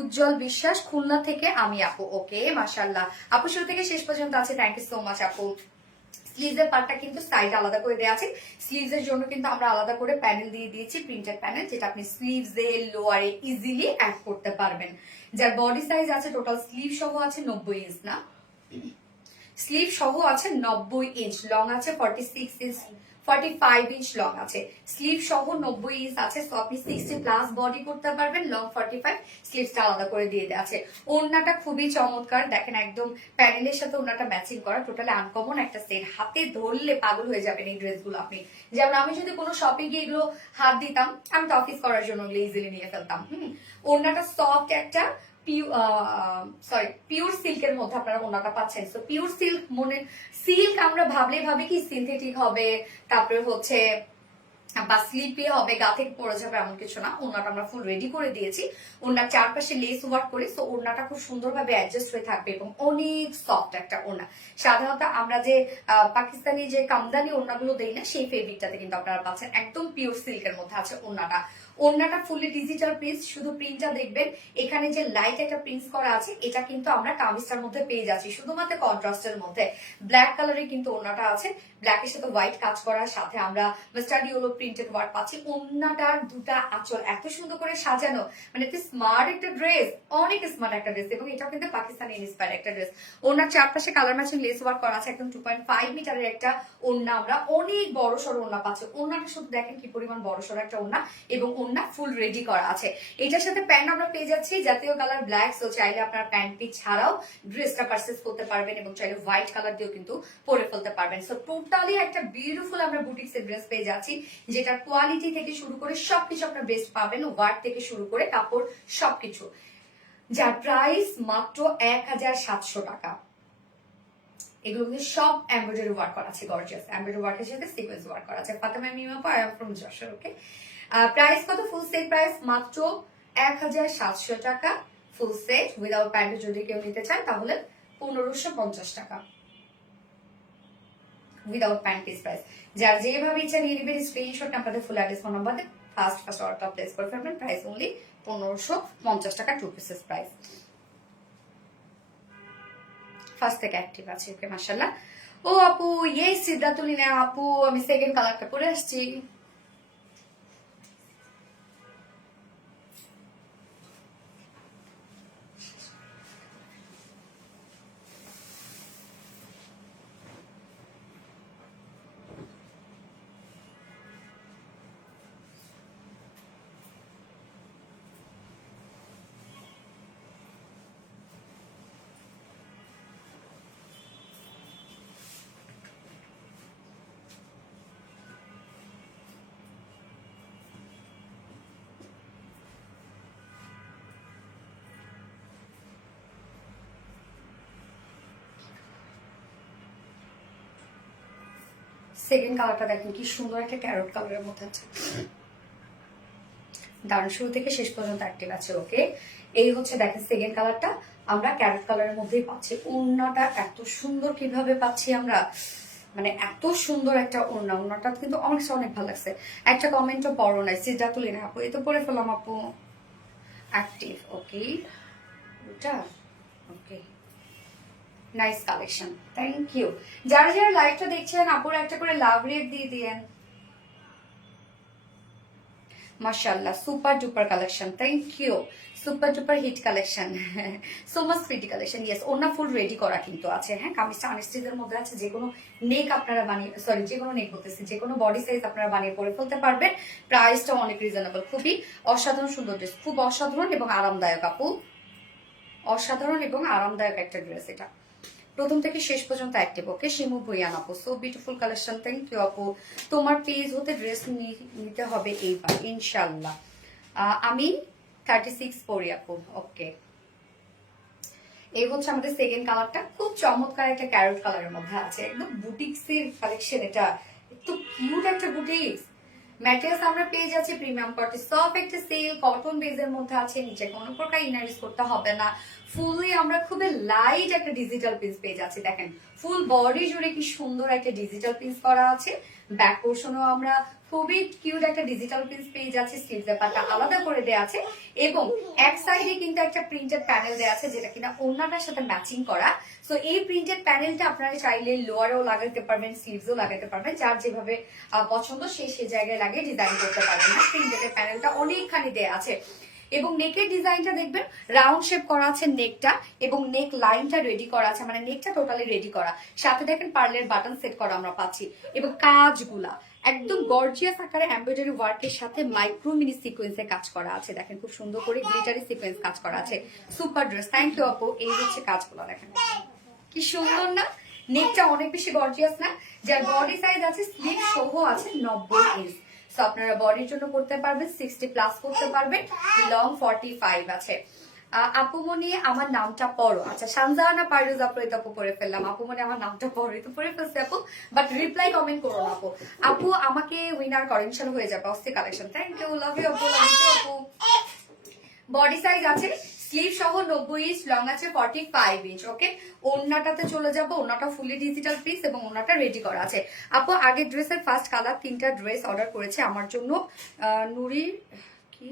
উজ্জ্বল বিশ্বাস, খুলনা থেকে আমি আপু। ওকে মাশাআল্লাহ আপু, শুরু থেকে শেষ পর্যন্ত আছে। থ্যাংক ইউ সো মাচ আপু। স্লিভসের পার্টটা কিন্তু সাইড আলাদা করে দেওয়া আছে। স্লিভসের জন্য কিন্তু আমরা আলাদা করে প্যানেল দিয়ে দিয়েছি, প্রিন্টেড প্যানেল, যেটা আপনি স্লিভসে লোয়ারে ইজিলি অ্যাড করতে পারবেন। যার বডি সাইজ আছে টোটাল স্লিভ সহ আছে 90 ইঞ্চ, না স্লিভ সহ আছে 90 ইঞ্চ, লং আছে 46 ইঞ্চ, 45 ইঞ্চ লং আছে, স্লিভ সহ 90 ইঞ্চ আছে। সো আপনি 60+ বডি করতে পারবেন, লং 45, স্লিভসটা আলাদা করে দিয়ে দেওয়া আছে। ওড়নাটা খুবই চমৎকার, দেখেন একদম প্যানেলের সাথে ওড়নাটা ম্যাচিং করা, টোটালি আনকমন একটা সেট। হাতে ধরলে পাগল হয়ে যাবেন এই ড্রেসগুলো আপনি। যেমন আমি যদি কোনো শপিং গিয়ে এগুলো হাত দিতাম, আমি তো অফিস করার জন্য ইজিলি নিয়ে ফেলতাম। ওড়নাটা সফট একটা পিওর সিল্কের মধ্যে আপনারা ওনাটা পাচ্ছেন। সো পিওর সিল্ক, মনে সিল্ক আমরা ভাবি কি সিনথেটিক হবে, তারপরে হচ্ছে বা স্লিপি হবে, গা থেকে পড়ে যাবে, এমন কিছু না। ওড়নাটা আমরা ফুল রেডি করে দিয়েছি, ওড়নার চারপাশে লেস ওয়ার্ক করে। সো ওড়নাটা খুব সুন্দরভাবে অ্যাডজাস্ট হয়ে থাকবে এবং অনেক সফট একটা ওড়না। সাধারণত আমরা যে পাকিস্তানি যে কামদানি ওড়নাগুলো দেই না, সেই ফেব্রিকটাতে কিন্তু আপনারা পাচ্ছেন, একদম পিওর সিল্কের মধ্যে আছে ওড়নাটা। ওড়নাটা ফুলি ডিজিটাল প্রিন্ট, শুধু প্রিন্টটা দেখবেন এখানে যে লাইট একটা প্রিন্ট করা আছে, এটা কিন্তু আমরা কামিজটার মধ্যে পেয়ে যাচ্ছি শুধুমাত্র কন্ট্রাস্টের মধ্যে। ব্ল্যাক কালারে কিন্তু ওড়নাটা আছে, ব্ল্যাকের সাথে হোয়াইট কাজ করার সাথে আমরা মাস্টার্ড ইয়েলো প্রিন্টেড ওয়ার্ক পাচ্ছি। ওড়নাটার দুটা আঁচল এত সুন্দর করে সাজানো, মানে একটা স্মার্ট একটা ড্রেস, অনেক স্মার্ট একটা ড্রেস, এবং এটা কিন্তু পাকিস্তানি ইন্সপায়ার্ড একটা ড্রেস। ওড়নার চারপাশে কালার ম্যাচিং লেস ওয়ার্ক করা আছে, একদম 2.5 মিটারের একটা ওড়না, আমরা অনেক বড় সড়ো ওড়না পাচ্ছি। ওড়নাটা শুধু দেখেন কি পরিমাণ বড় সড়ো একটা ওড়না, এবং ওড়না ফুল রেডি করা আছে। এটার সাথে প্যান্ট আমরা পেয়ে যাচ্ছি জাতীয় কালার ব্ল্যাক। সো চাইলে আপনারা প্যান্ট পিস ছাড়াও ড্রেসটা পারচেজ করতে পারবেন, এবং চাইলে হোয়াইট কালার দিয়েও কিন্তু পরে ফেলতে পারবেন। সো টোটালি একটা বিউটিফুল আমরা বুটিক্সের ড্রেস পেয়ে যাচ্ছি, যেটা কোয়ালিটি থেকে শুরু করে সবকিছু আপনার বেস্ট পাবেন, ওয়ার্ক থেকে শুরু করে কাপড় সবকিছু, যার প্রাইস মাত্র 1700 টাকা। এগুলো কিন্তু সব এমব্রয়ডারি ওয়ার্ক করা আছে, গর্জিয়াস এমব্রয়ডারি ওয়ার্কের সাথে সিকোয়েন্স ওয়ার্ক করা আছে। Fatema Mima I am from Jessore. Okay, price কত? ফুল সেট প্রাইস মাত্র 1700 টাকা ফুল সেট। উইদাউট প্যান্ট যদি কেউ নিতে চান তাহলে 1550 টাকা উইদাউট প্যান্ট পিস প্রাইস। যার যেভাবে ইচ্ছা নিয়ে নেবেন, স্ক্রিনশট আপনাদের ফুল অ্যাড্রেস ফোন নাম্বার দিয়ে ফার্স্ট অর্ডারটা প্লেস করে ফেলবেন। প্রাইস অনলি 1550 টাকা, 2 পিসেস প্রাইস। ফার্স্ট থেকে অ্যাক্টিভ আছে। ওকে, মাশাআল্লাহ। ও আপু, এই সিদ্ধাতুলিনা আপু, আমি সেকেন্ড কালারটা পরে আসছি। সেকেন্ড কালারটা দেখেন কি সুন্দর একটা ক্যারট কালারের মধ্যে আছে, দারুণ, শুরু থেকে শেষ পর্যন্ত অ্যাক্টিভ আছে। ওকে, এই হচ্ছে দেখেন সেকেন্ড কালারটা আমরা ক্যারট কালারের মধ্যেই পাচ্ছি। ওড়নাটা এত সুন্দর কিভাবে পাচ্ছি আমরা, মানে এত সুন্দর একটা ওড়না, ওড়নাটা কিন্তু অনেক অনেক ভালো লাগছে। একটা কমেন্টও পড়ো নাই, সিদ্ধাতুলিনা আপু, এই তো পড়ে ফেলাম আপু, অ্যাক্টিভ। ওকে, ওটা ওকে, নাইস কালেকশন, থ্যাংক ইউ। যারা যারা লাইভটা দেখছেন আপুর একটা করে লাভ রেট দিয়ে দিয়েন। মাশাআল্লাহ, super duper collection, thank you. Super duper hit collection, so much pretty collection. Yes, ওনা ফুল রেডি করা কিন্তু আছে। হ্যাঁ, কামিজটা আনস্টিচের মধ্যে আছে, যে কোনো নেক আপনারা বানিয়ে, সরি যে কোনো নেক বলতেছি, যে কোনো বডি সাইজ আপনারা বানিয়ে পরে ফেলতে পারবেন। প্রাইসটা অনেক রিজনেবল, খুবই অসাধারণ সুন্দর ড্রেস, খুব অসাধারণ এবং আরামদায়ক আপু, অসাধারণ এবং আরামদায়ক একটা ড্রেস এটা, প্রথম থেকে শেষ পর্যন্ত অ্যাক্টিভ। ওকে, শিমু ভুইয়ান আপু, so beautiful collection, thank you আপু। তোমার পেজ হতে ড্রেস নিতে হবে এইবার ইনশাল্লাহ। আমি 36 পরি আপু। ওকে, এই হচ্ছে আমাদের সেকেন্ড কালারটা, খুব চমৎকার একটা ক্যারট কালারের মধ্যে আছে, একদম বুটিক্সের কালেকশন এটা, একটু কিউট একটা বুটিক্স। ম্যাটেরিয়ালস আমরা পেয়ে যাচ্ছি প্রিমিয়াম কোয়ালিটি, সফট একটা সিল্ক কটন বেজের মধ্যে আছে, নিচে কোনো প্রকার ইনার ইউজ করতে হবে না। ফুললি আমরা খুবই লাইট একটা ডিজিটাল পিস পেয়ে যাচ্ছি, দেখেন ফুল বডি জুড়ে কি সুন্দর একটা ডিজিটাল পিস করা আছে। ব্যাক পোর্শনও আমরা খুবই কিউট একটা ডিজিটাল পিস পেয়ে যাচ্ছি, স্লিভসের পাটা আলাদা করে দেওয়া আছে, এবং এক সাইডে কিন্তু একটা প্রিন্টেড প্যানেল দেওয়া আছে, যেটা কিনা ওড়নাটার সাথে ম্যাচিং করা। সো এই প্রিন্টেড প্যানেলটা আপনারা চাইলে লোয়ারেও লাগাতে পারবেন, স্লিভসও লাগাতে পারবেন, যার যেভাবে পছন্দ সে জায়গায় লাগিয়ে ডিজাইন করতে পারবেন। না, প্রিন্টেড প্যানেলটা অনেকখানি দেওয়া আছে। এবং নেকের ডিজাইনটা দেখবেন রাউন্ড শেপ করা আছে নেকটা, এবং নেক লাইনটা রেডি করা আছে, মানে নেকটা টোটালি রেডি করা, সাথে দেখেন পার্লের বাটন সেট করা আমরা পাচ্ছি, এবং কাজগুলা একদম গর্জিয়াস আকারে এমব্রয়ডারি ওয়ার্কের সাথে মাইক্রো মিনি সিকোয়েন্সে কাজ করা আছে। দেখেন খুব সুন্দর করে গ্লিটারি সিকোয়েন্স কাজ করা আছে। সুপার ড্রেস, থ্যাংক ইউ আপু। এই হচ্ছে কাজগুলো দেখেন কি সুন্দর না, নেকটা অনেক বেশি গর্জিয়াস না, যার বডি সাইজ আছে স্লিভ সহ আছে 90 ইঞ্চ। সো আপনারা বডির জন্য করতে পারবেন, 60 প্লাস করতে পারবেন, লং 45 আছে। আপুমনি আমার নামটা পড়ো। আচ্ছা শানজাহানা পারুজ আপু, এটা আপু পড়ে ফেললাম। আপুমনি আমার নামটা পড়ো, এটা পড়ে ফেলছে আপু, বাট রিপ্লাই কমেন্ট করো না আপু। আপু আমাকে উইনার করো, ইনশাআল্লাহ হয়ে যাবে। অস্থির collection, thank you, love you আপু, লাভ ইউ আপু। বডি সাইজ আছে স্লিভ সহ 90 ইঞ্চ, লং আছে 45 ইঞ্চ। ওকে, ওড়নাটাতে চলে যাব। ওড়নাটা ফুলি ডিজিটাল পিস এবং ওড়নাটা রেডি করা আছে। আপু আগের ড্রেসের ফার্স্ট কালার 3টা ড্রেস অর্ডার করেছে আমার জন্য। নুরির কি,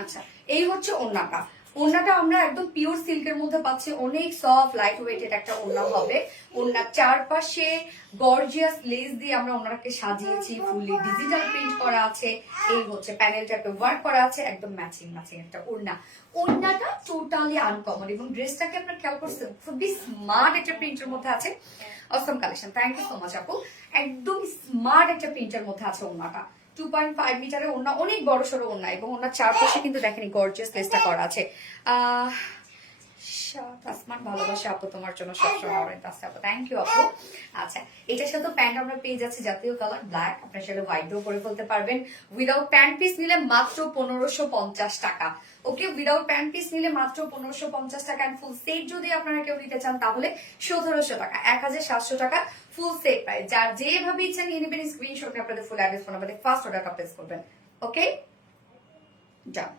আচ্ছা এই হচ্ছে ওড়নাটা। ওড়নাটা আমরা একদম পিওর সিল্কের মধ্যে পাচ্ছি, অনেক সফট লাইট ওয়েটেড একটা ওড়না হবে। ওড়নার চারপাশে গর্জিয়াস লেস দিয়ে আমরা ওড়নাটাকে সাজিয়েছি, ফুলি ডিজিটাল প্রিন্ট করা আছে। এই হচ্ছে প্যানেলটাকে ওয়ার্ক করা আছে, একদম ম্যাচিং ম্যাচিং একটা ওড়না। ওড়নাটা টোটালি আনকমন, এবং ড্রেসটাকে আপনার খেয়াল করছেন খুবই স্মার্ট একটা প্রিন্টের মধ্যে আছে। Awesome collection, thank you so much আপু। একদম স্মার্ট একটা প্রিন্টের মধ্যে আছে ওড়নাটা। 2.5 মিটারের ওড়না, অনেক বড় সড়ো ওড়না, এবং ওনার চারপাশে কিন্তু দেখেন গর্জিয়াস লেসটা করা আছে। আসমান ভালোবাসা আপু, তোমার জন্য সবসময় অরেঞ্জ আছে আপু, থ্যাংক ইউ আপু। আচ্ছা এটার সাথে প্যান্ট আমরা পেয়ে যাচ্ছি জাতীয় কালার ব্ল্যাক, আপনার সাথে হোয়াইট ডো করে ফেলতে পারবেন। উইদাউট প্যান্ট পিস নিলে মাত্র 1550 টাকা। ওকে, উইদাউট প্যান্ট পিস নিলে মাত্র 1550 টাকা। এন্ড ফুল সেট যদি আপনারা কেউ নিতে চান তাহলে 1700 টাকা, 1700 টাকা ফুল সেট প্রাইস। যার যেভাবে ইচ্ছা নিয়ে নেবেন, স্ক্রিনশট নিয়ে আপনাদের ফুল অ্যাড্রেস ফোন নাম্বারে ফার্স্ট অর্ডারটা প্লেস করবেন। ওকে যাও।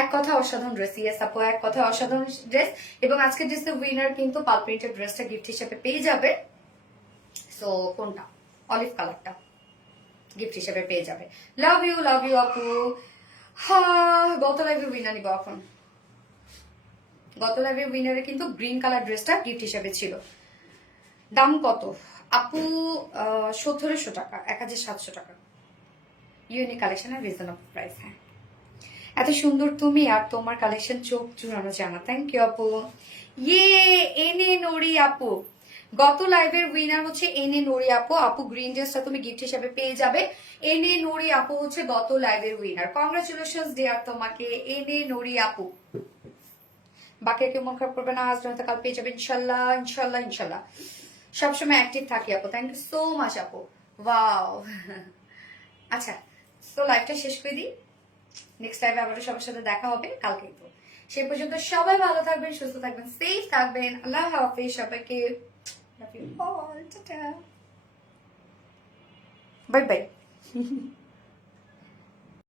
এক কথা অসাধারণ ড্রেস, ইয়েস আপু এক কথা অসাধারণ ড্রেস। এবং আজকের ড্রেসের উইনার কিন্তু পাল প্রিন্টেড ড্রেসটা গিফট হিসেবে পেয়ে যাবে। সো কোনটা, অলিভ কালারটা গিফট হিসেবে পেয়ে যাবে। লাভ ইউ আপু। হ্যাঁ গত লাইভের উইনার নিব এখন। গত লাইভের উইনারে কিন্তু গ্রিন কালার ড্রেসটা গিফট হিসেবে ছিল। দাম কত আপু? 1700 টাকা, 1700 টাকা। ইউনিক কালেকশনের রিজনেবল প্রাইস। হ্যাঁ এত সুন্দর তুমি, আর তোমার কালেকশন চোখ জুড়ানো জানা। থ্যাংক ইউ আপু। ইয়ে এনে নড়ি আপু, গত লাইভের উইনার হচ্ছে এনে নড়ি আপু। আপু গ্রিন ড্রেসটা তুমি গিফট হিসেবে পেয়ে যাবে। এনে নড়ি আপু হচ্ছে গত লাইভের উইনার। কংগ্রাচুলেশন ডিয়ার তোমাকে এনে নড়ি আপু। বাকি কেউ মন খারাপ করবে না, আজ নয়তো কাল পেয়ে যাবে ইনশাল্লাহ ইনশাল্লাহ ইনশাল্লাহ। সবসময় অ্যাক্টিভ থাকি আপু, থ্যাংক ইউ সো মাচ আপু। ওয়াও আচ্ছা তো লাইভটা শেষ করে দিই। নেক্সট টাইমে আবার সবার সাথে দেখা হবে কালকে। তো সে পর্যন্ত সবাই ভালো থাকবেন, সুস্থ থাকবেন, সেফ থাকবেন। আল্লাহ হাফেজ সবাইকে। Bye bye.